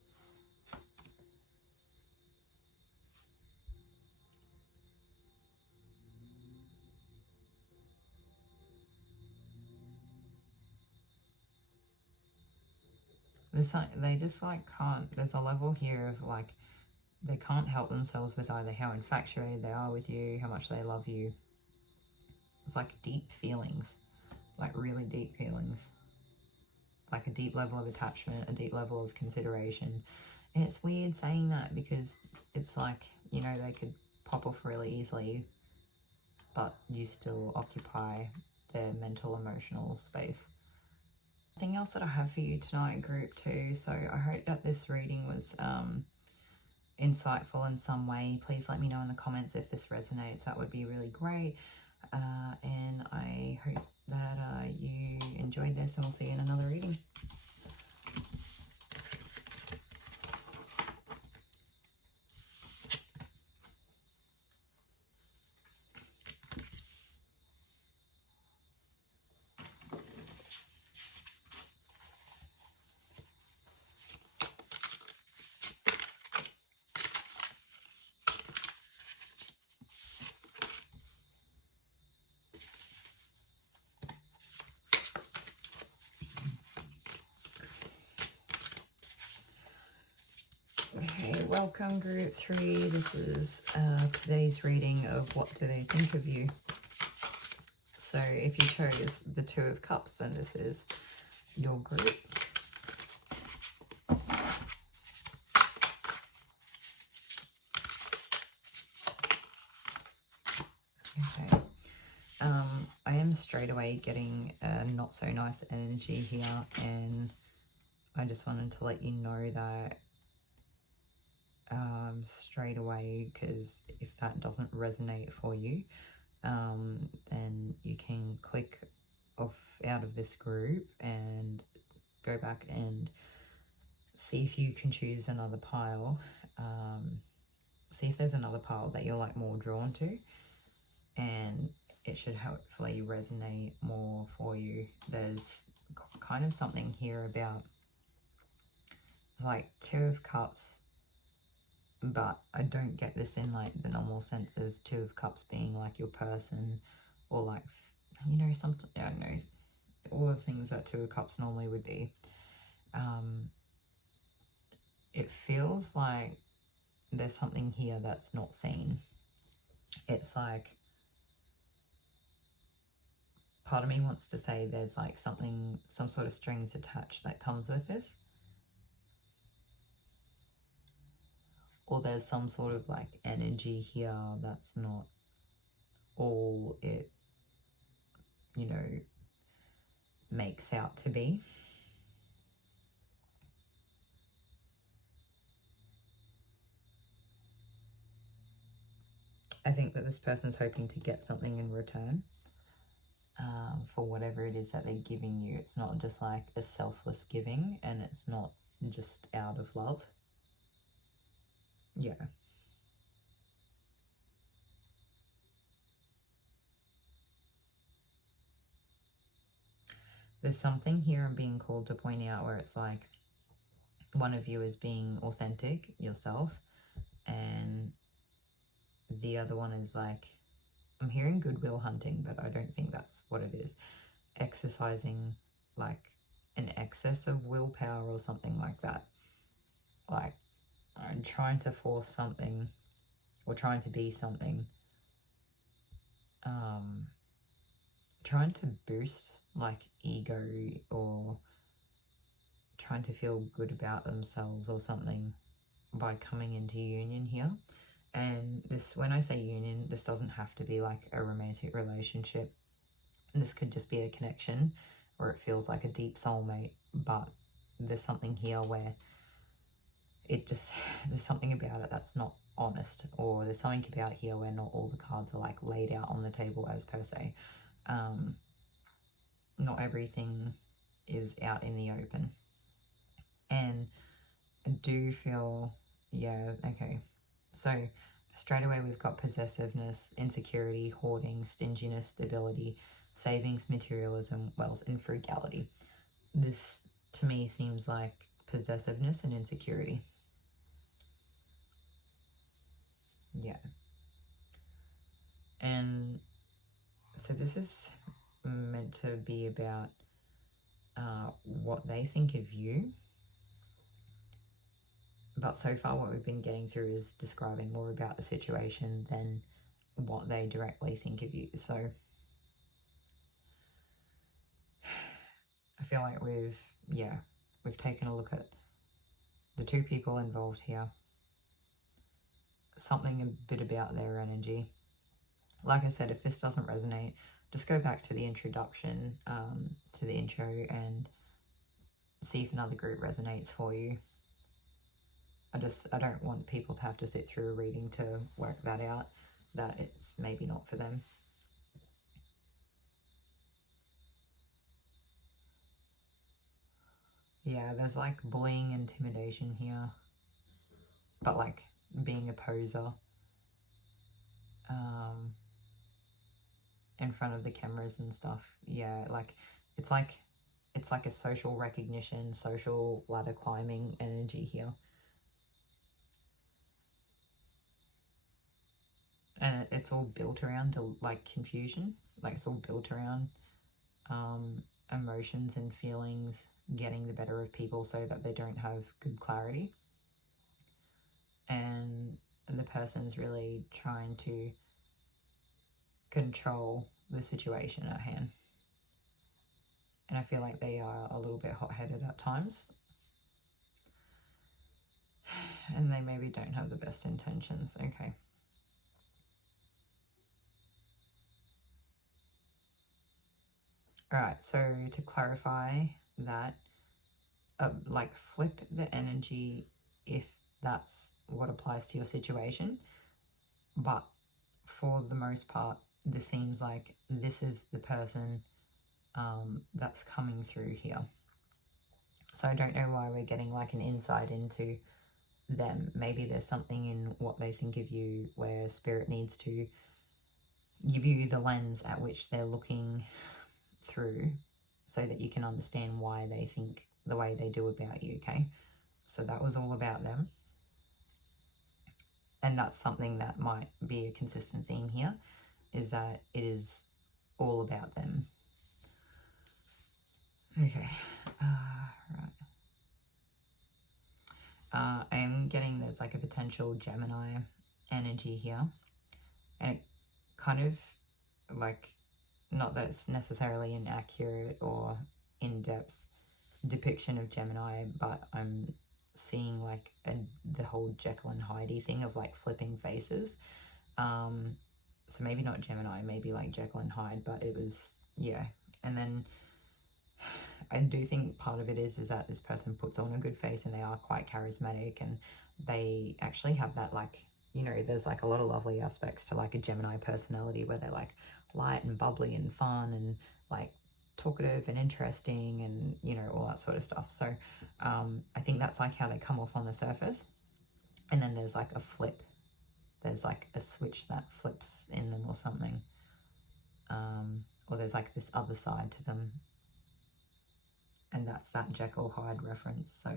They just like can't, there's a level here of like, they can't help themselves with either how infatuated they are with you, how much they love you. It's like deep feelings, like really deep feelings. Like a deep level of attachment, a deep level of consideration. And it's weird saying that because it's like, you know, they could pop off really easily, but you still occupy their mental, emotional space. Something else that I have for you tonight, group 2. So I hope that this reading was insightful in some way. Please let me know in the comments if this resonates. That would be really great. And I hope that you enjoyed this, and we'll see you in another reading. Okay, welcome group 3. This is today's reading of what do they think of you. So if you chose the 2 of Cups, then this is your group. Okay. I am straight away getting a not so nice energy here, and I just wanted to let you know that straight away, because if that doesn't resonate for you, then you can click off out of this group and go back and see if you can choose another pile. See if there's another pile that you're like more drawn to, and it should hopefully resonate more for you. There's kind of something here about like 2 of Cups, but I don't get this in like the normal sense of 2 of Cups being like your person, or like, you know, something, I don't know, all the things that 2 of Cups normally would be. It feels like there's something here that's not seen. It's like, part of me wants to say there's like something, some sort of strings attached that comes with this. Or there's some sort of like energy here that's not all it, you know, makes out to be. I think that this person's hoping to get something in return for for whatever it is that they're giving you. It's not just like a selfless giving, and it's not just out of love. Yeah. There's something here I'm being called to point out where it's like one of you is being authentic yourself, and the other one is like, I'm hearing goodwill hunting, but I don't think that's what it is. Exercising like an excess of willpower or something like that. Like, I'm trying to force something or trying to be something. Trying to boost like ego, or trying to feel good about themselves or something by coming into union here. And this, when I say union, this doesn't have to be like a romantic relationship. This could just be a connection, or it feels like a deep soulmate, but there's something here where it just, there's something about it that's not honest, or there's something about here where not all the cards are like laid out on the table as per se. Not everything is out in the open. And I do feel, yeah, okay. So straight away we've got possessiveness, insecurity, hoarding, stinginess, stability, savings, materialism, wealth, and frugality. This to me seems like possessiveness and insecurity. Yeah. And so this is meant to be about what they think of you. But so far what we've been getting through is describing more about the situation than what they directly think of you. So I feel like we've taken a look at the two people involved here. Something a bit about their energy. Like I said, if this doesn't resonate, just go back to the introduction, to the intro, and see if another group resonates for you. I don't want people to have to sit through a reading to work that out, that it's maybe not for them. Yeah, there's like bullying, intimidation here, but like being a poser in front of the cameras and stuff. Yeah, like it's like a social recognition, social ladder climbing energy here. And it's all built around like confusion. Like it's all built around emotions and feelings getting the better of people so that they don't have good clarity. And the person's really trying to control the situation at hand. And I feel like they are a little bit hot-headed at times. And they maybe don't have the best intentions. Okay. Alright, so to clarify that, like flip the energy if that's what applies to your situation. But for the most part, this seems like this is the person that's coming through here. So I don't know why we're getting like an insight into them. Maybe there's something in what they think of you where spirit needs to give you the lens at which they're looking through so that you can understand why they think the way they do about you, okay? So that was all about them. And that's something that might be a consistent theme here, is that it is all about them. Okay, right. I am getting there's like a potential Gemini energy here. And it kind of like, not that it's necessarily an accurate or in-depth depiction of Gemini, but I'm seeing like the whole Jekyll and Hyde thing of like flipping faces. So maybe not Gemini, maybe like Jekyll and Hyde, but it was, yeah. And then I do think part of it is that this person puts on a good face and they are quite charismatic, and they actually have that, like, you know, there's like a lot of lovely aspects to like a Gemini personality where they're like light and bubbly and fun and like talkative and interesting and, you know, all that sort of stuff. So I think that's like how they come off on the surface. And then there's like a flip. There's like a switch that flips in them or something. Or there's like this other side to them. And that's that Jekyll Hyde reference. So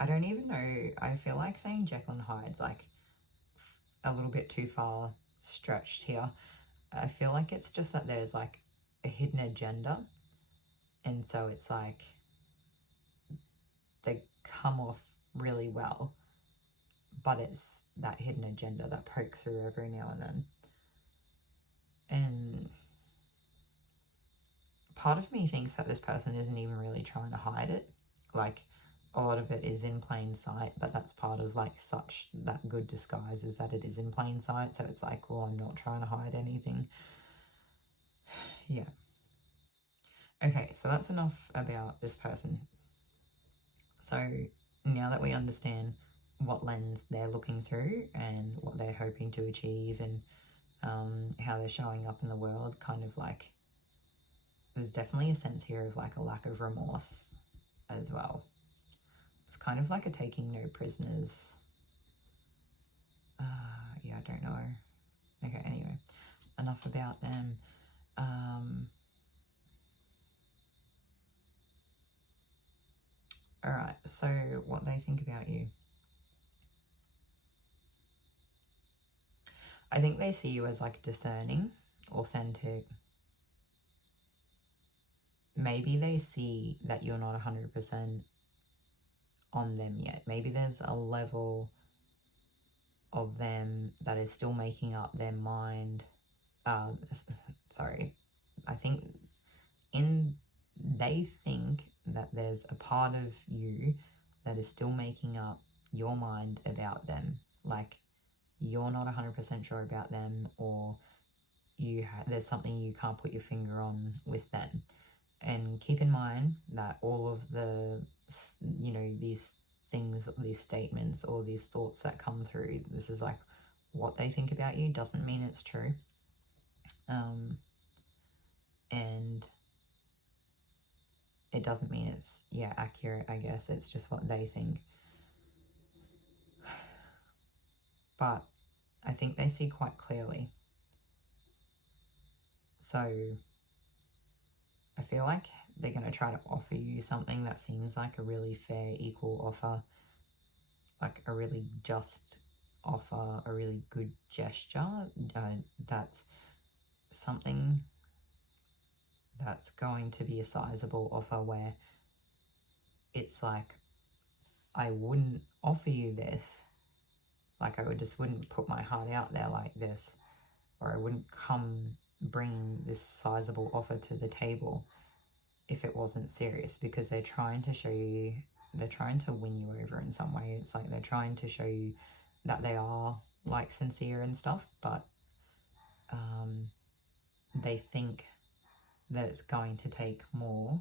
I don't even know. I feel like saying Jekyll and Hyde's like a little bit too far stretched here. I feel like it's just that there's like a hidden agenda. And so it's like they come off really well. But it's that hidden agenda that pokes through every now and then. And part of me thinks that this person isn't even really trying to hide it. Like, a lot of it is in plain sight, but that's part of like such that good disguise is that it is in plain sight. So it's like, well, I'm not trying to hide anything. Yeah. Okay, so that's enough about this person. So now that we understand what lens they're looking through and what they're hoping to achieve and how they're showing up in the world, kind of like there's definitely a sense here of like a lack of remorse as well. It's kind of like a taking no prisoners. Yeah, I don't know. Okay, anyway, enough about them. All right, so what they think about you. I think they see you as like discerning, authentic. Maybe they see that you're not 100% on them yet. Maybe there's a level of them that is still making up their mind. Sorry. I think they think that there's a part of you that is still making up your mind about them. Like, you're not 100% sure about them, or there's something you can't put your finger on with them. And keep in mind that all of the, you know, these things, these statements, or these thoughts that come through, this is like what they think about you, doesn't mean it's true. And it doesn't mean it's, accurate, I guess. It's just what they think. But I think they see quite clearly. So I feel like they're going to try to offer you something that seems like a really fair, equal offer, like a really just offer, a really good gesture. That's something that's going to be a sizable offer where it's like, I wouldn't offer you this. Like, I wouldn't put my heart out there like this, or I wouldn't come bring this sizable offer to the table if it wasn't serious, because they're trying to show you, they're trying to win you over in some way. It's like they're trying to show you that they are like sincere and stuff, but they think that it's going to take more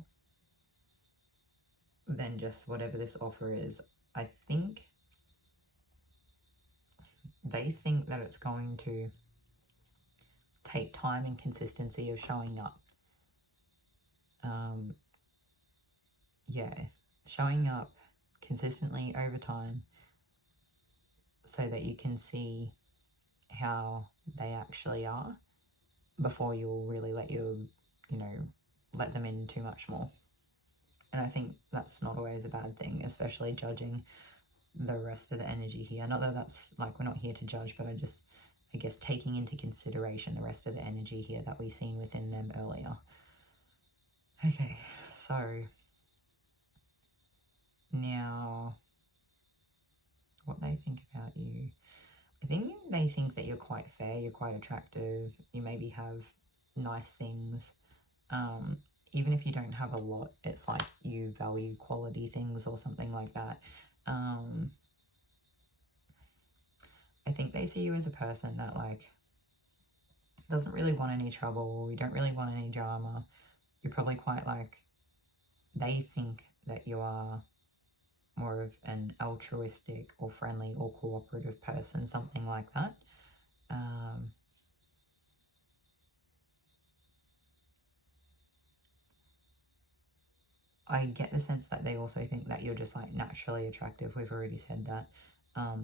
than just whatever this offer is. I think they think that it's going to take time and consistency of showing up. Showing up consistently over time so that you can see how they actually are before you'll really let them in too much more. And I think that's not always a bad thing, especially judging the rest of the energy here. Not that that's like, we're not here to judge, but I guess taking into consideration the rest of the energy here that we've seen within them earlier. Okay, so now what they think about you. I think they think that you're quite fair, you're quite attractive, you maybe have nice things. Even if you don't have a lot, it's like you value quality things or something like that. I think they see you as a person that like doesn't really want any trouble, you don't really want any drama. You're probably quite like, they think that you are more of an altruistic or friendly or cooperative person, something like that. I get the sense that they also think that you're just like naturally attractive. We've already said that.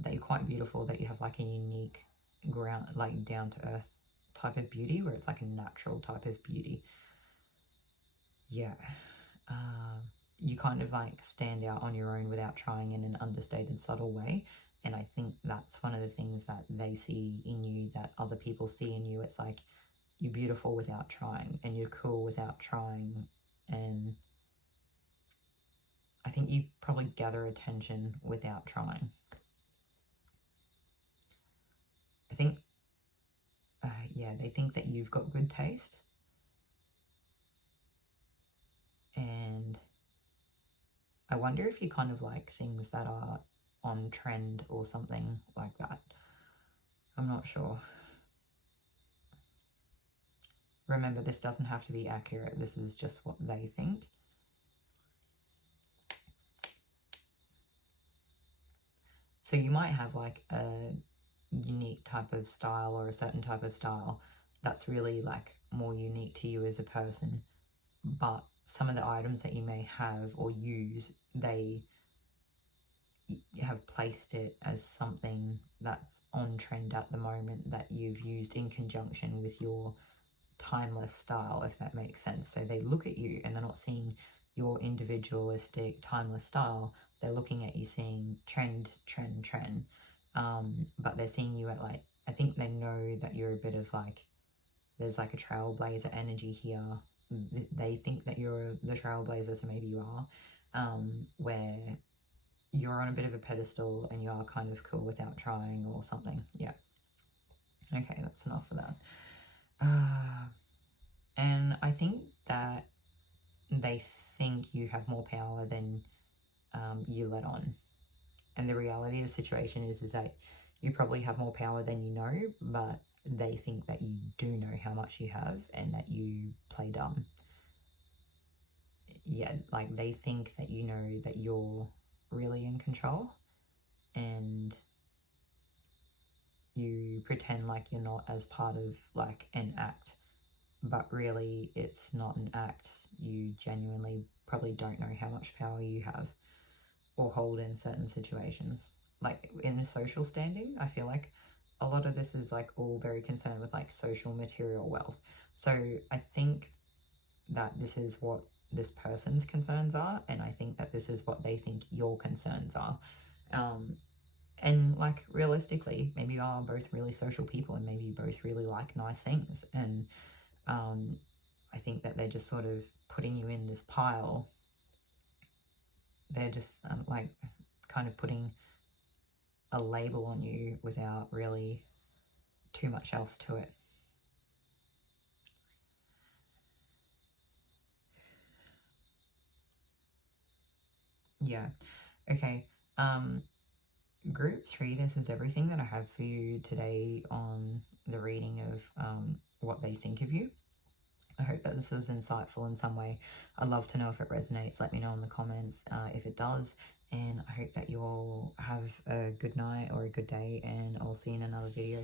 That you're quite beautiful, that you have like a unique ground, like down to earth type of beauty, where it's like a natural type of beauty. Yeah. You kind of like stand out on your own without trying, in an understated, subtle way. And I think that's one of the things that they see in you that other people see in you. It's like, you're beautiful without trying, and you're cool without trying. And I think you probably gather attention without trying. I think, yeah, they think that you've got good taste. And I wonder if you kind of like things that are on trend or something like that. I'm not sure. Remember, this doesn't have to be accurate. This is just what they think. So you might have like a unique type of style, or a certain type of style that's really like more unique to you as a person. But some of the items that you may have or use, they have placed it as something that's on trend at the moment, that you've used in conjunction with your timeless style, if that makes sense. So they look at you and they're not seeing your individualistic timeless style. They're looking at you seeing trend. But they're seeing you at like, I think they know that you're a bit of like, there's like a trailblazer energy here. They think that you're the trailblazer, so maybe you are, where you're on a bit of a pedestal and you are kind of cool without trying or something. Yeah. Okay, that's enough of that. And I think that they think you have more power than you let on. And the reality of the situation is that you probably have more power than you know, but they think that you do know how much you have and that you play dumb. Yeah, like they think that you know that you're really in control, and you pretend like you're not, as part of like an act, but really it's not an act. You genuinely probably don't know how much power you have or hold in certain situations. Like in a social standing, I feel like a lot of this is like all very concerned with like social material wealth. So I think that this is what this person's concerns are, and I think that this is what they think your concerns are. And like realistically, maybe you are both really social people, and maybe you both really like nice things, and I think that they're just sort of putting you in this pile. They're just like kind of putting a label on you without really too much else to it. Yeah. Okay. Group 3, this is everything that I have for you today on the reading of what they think of you. I hope that this was insightful in some way. I'd love to know if it resonates. Let me know in the comments if it does. And I hope that you all have a good night or a good day, and I'll see you in another video.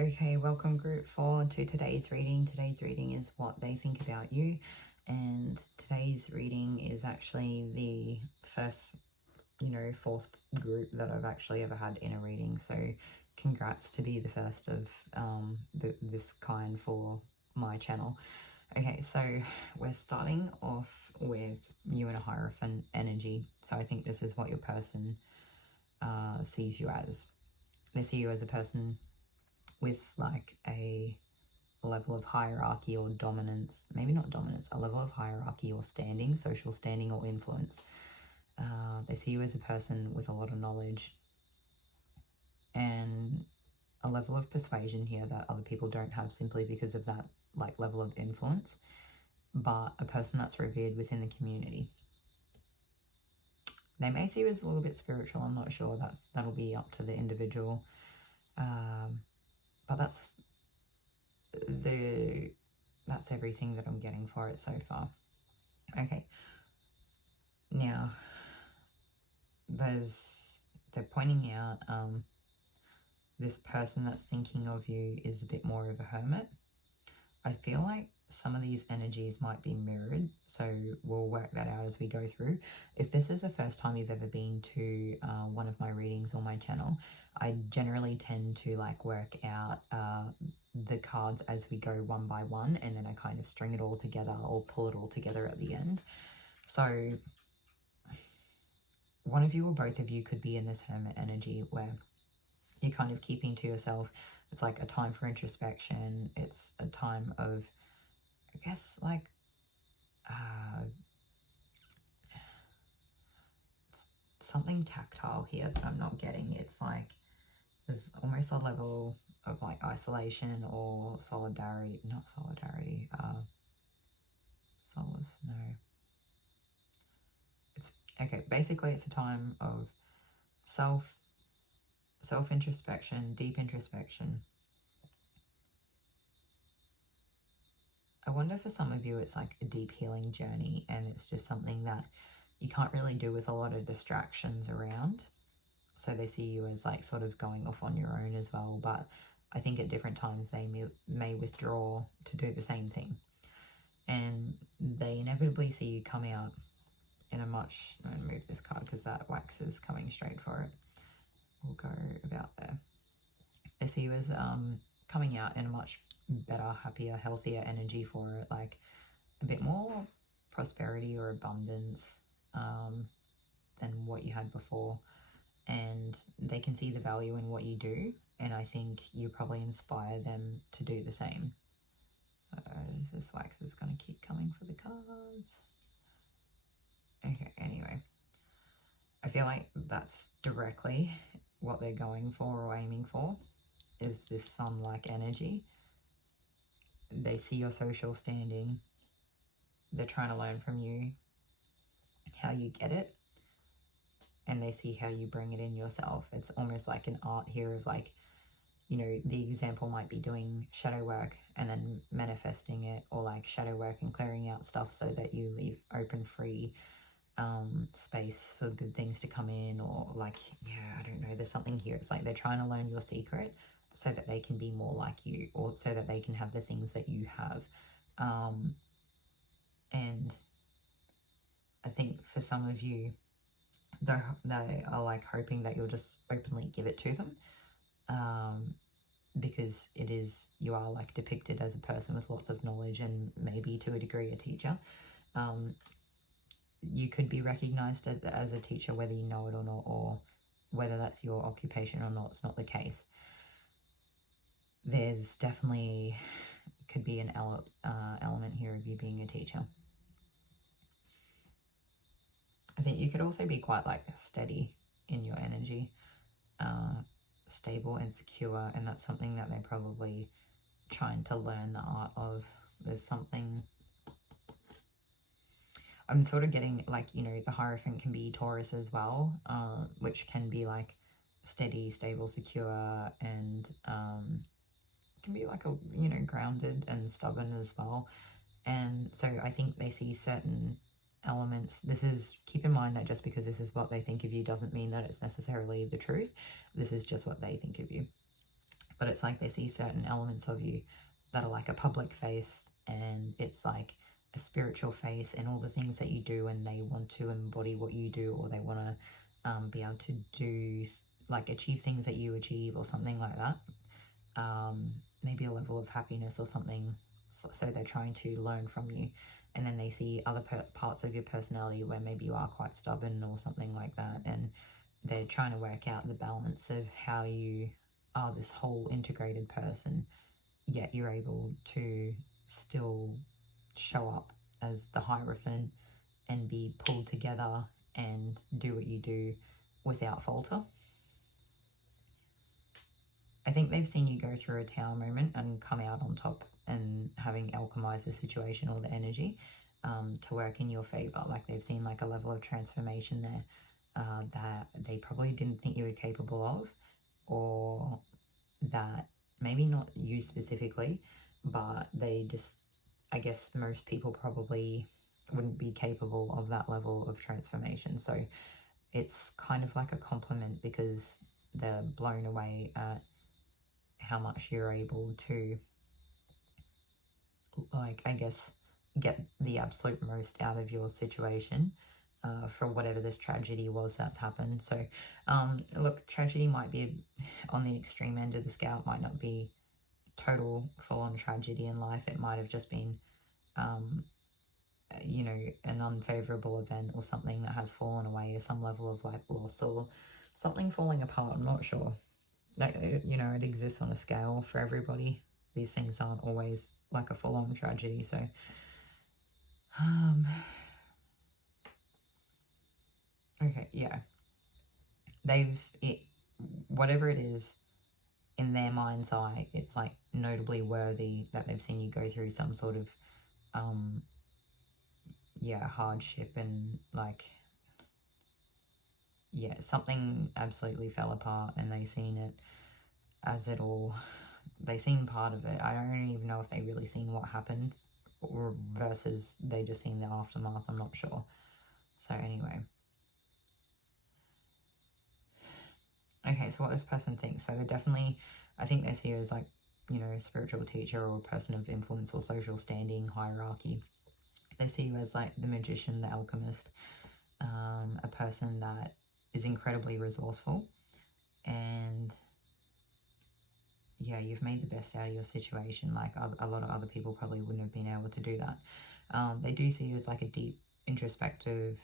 Okay, welcome group 4 to today's reading. Today's reading is what they think about you, and today's reading is actually the first, fourth group that I've actually ever had in a reading. So congrats to be the first of this kind for my channel. Okay, so we're starting off with you in a Heirophant energy. So I think this is what your person sees you as. They see you as a person with like a level of hierarchy or dominance, maybe not dominance, a level of hierarchy or standing, social standing or influence. They see you as a person with a lot of knowledge and a level of persuasion here that other people don't have, simply because of that like level of influence, but a person that's revered within the community. They may see you as a little bit spiritual. I'm not sure. That'll be up to the individual. But that's everything that I'm getting for it so far. Okay. Now, they're pointing out this person that's thinking of you is a bit more of a hermit. I feel like some of these energies might be mirrored, so we'll work that out as we go through. If this is the first time you've ever been to one of my readings or my channel, I generally tend to like work out the cards as we go one by one, and then I kind of string it all together or pull it all together at the end. So one of you or both of you could be in this hermit energy where you're kind of keeping to yourself. It's like a time for introspection. It's a time of, I guess, like something tactile here that I'm not getting. It's like there's almost a level of like isolation or solidarity, not solidarity, solace, no. It's okay, basically it's a time of self-introspection, deep introspection. I wonder for some of you it's like a deep healing journey, and it's just something that you can't really do with a lot of distractions around. So they see you as like sort of going off on your own as well, but I think at different times they may withdraw to do the same thing. And they inevitably see you come out in a much, I'm going to move this card because that wax is coming straight for it. We'll go about there. They see you as coming out in a much better, happier, healthier energy for it, like a bit more prosperity or abundance than what you had before. And they can see the value in what you do, and I think you probably inspire them to do the same. This wax is going to keep coming for the cards. Okay, anyway. I feel like that's directly what they're going for or aiming for, is this sun-like energy. They see your social standing. They're trying to learn from you how you get it, and they see how you bring it in yourself. It's almost like an art here of like, the example might be doing shadow work and then manifesting it, or like shadow work and clearing out stuff so that you leave open, free space for good things to come in, or like, yeah, I don't know, there's something here. It's like they're trying to learn your secret so that they can be more like you, or so that they can have the things that you have. And I think for some of you, they are like hoping that you'll just openly give it to them, because you are like depicted as a person with lots of knowledge and maybe to a degree a teacher. You could be recognized as a teacher, whether you know it or not, or whether that's your occupation or not. It's not the case. There's definitely could be an element here of you being a teacher. I think you could also be quite like steady in your energy, stable and secure, and that's something that they're probably trying to learn the art of. There's something I'm sort of getting, like, the Hierophant can be Taurus as well, which can be like steady, stable, secure, and can be like a, grounded and stubborn as well. And so I think they see certain elements. Keep in mind that just because this is what they think of you doesn't mean that it's necessarily the truth. This is just what they think of you. but it's like they see certain elements of you that are like a public face, and it's like a spiritual face and all the things that you do, and they want to embody what you do, or they want to be able to do, like, achieve things that you achieve or something like that. Maybe a level of happiness or something. So they're trying to learn from you, and then they see other parts of your personality where maybe you are quite stubborn or something like that, and they're trying to work out the balance of how you are this whole integrated person, yet you're able to still show up as the Heirophant and be pulled together and do what you do without falter. I think they've seen you go through a tower moment and come out on top, and having alchemized the situation or the energy to work in your favor. Like, they've seen like a level of transformation there that they probably didn't think you were capable of, or that maybe not you specifically, but they just, I guess most people probably wouldn't be capable of that level of transformation. So it's kind of like a compliment, because they're blown away at how much you're able to, like, I guess, get the absolute most out of your situation for whatever this tragedy was that's happened. So look, tragedy might be on the extreme end of the scale. It might not be total full-on tragedy in life. It might have just been you know, an unfavorable event or something that has fallen away, or some level of like loss or something falling apart. I'm not sure. Like, you know, it exists on a scale for everybody. These things aren't always like a full-on tragedy. So okay, yeah, whatever it is, in their mind's eye, it's like notably worthy that they've seen you go through some sort of hardship, and like, yeah, something absolutely fell apart, and they seen it as it all, they seen part of it. I don't even know if they really seen what happened, or versus they just seen the aftermath. I'm not sure. So anyway, okay, so what this person thinks. So they're definitely, I think they see you as like, you know, a spiritual teacher or a person of influence or social standing, hierarchy. They see you as like the magician, the alchemist, a person that is incredibly resourceful, and yeah, you've made the best out of your situation. Like, a lot of other people probably wouldn't have been able to do that. They do see you as like a deep, introspective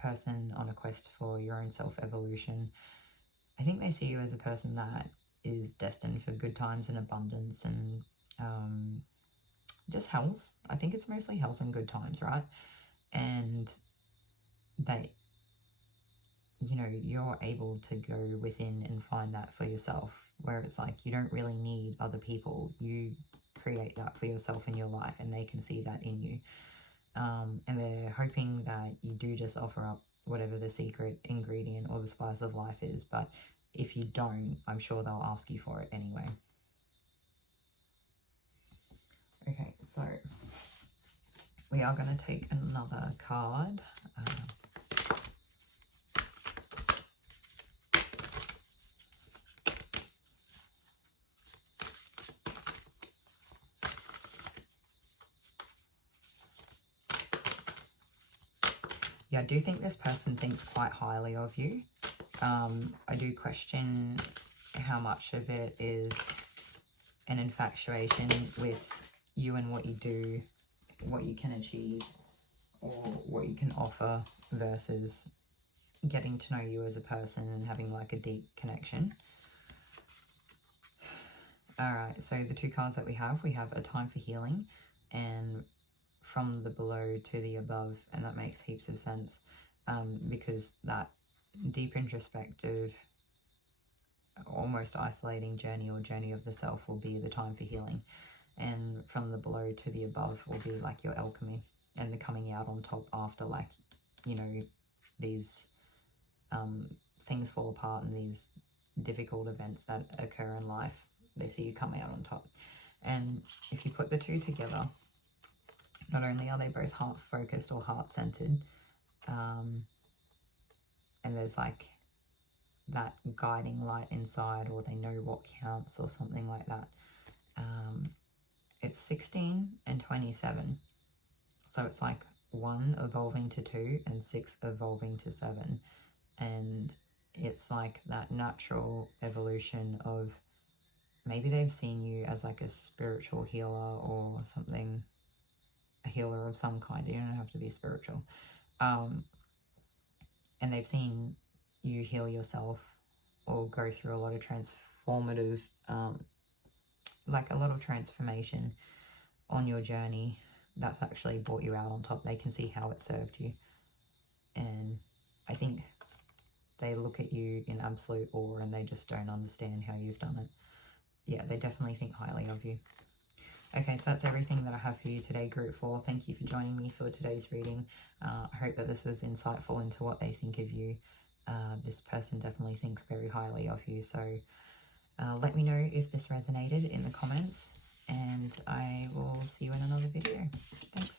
person on a quest for your own self-evolution. I think they see you as a person that is destined for good times and abundance, and just health. I think it's mostly health and good times, right? And they, you know, you're able to go within and find that for yourself, where it's like you don't really need other people. You create that for yourself in your life, and they can see that in you. And they're hoping that you do just offer up whatever the secret ingredient or the spice of life is. But if you don't, I'm sure they'll ask you for it anyway. Okay, so we are going to take another card. Yeah, I do think this person thinks quite highly of you. I do question how much of it is an infatuation with you and what you do, what you can achieve, or what you can offer, versus getting to know you as a person and having like a deep connection. All right, so the two cards that we have a time for healing, and from the below to the above, and that makes heaps of sense, because that deep introspective, almost isolating journey or journey of the self will be the time for healing, and from the below to the above will be like your alchemy and the coming out on top after, like, you know, these things fall apart and these difficult events that occur in life. They see you come out on top. And if you put the two together, not only are they both heart focused or heart centered, and there's like that guiding light inside, or they know what counts or something like that. It's 16 and 27. So it's like 1 evolving to 2 and 6 evolving to 7. And it's like that natural evolution of, maybe they've seen you as like a spiritual healer or something, a healer of some kind. You don't have to be spiritual. And they've seen you heal yourself or go through a lot of transformative, like a lot of transformation on your journey that's actually brought you out on top. They can see how it served you. And I think they look at you in absolute awe and they just don't understand how you've done it. Yeah, they definitely think highly of you. Okay, so that's everything that I have for you today, Group 4. Thank you for joining me for today's reading. I hope that this was insightful into what they think of you. This person definitely thinks very highly of you. So let me know if this resonated in the comments, and I will see you in another video. Thanks.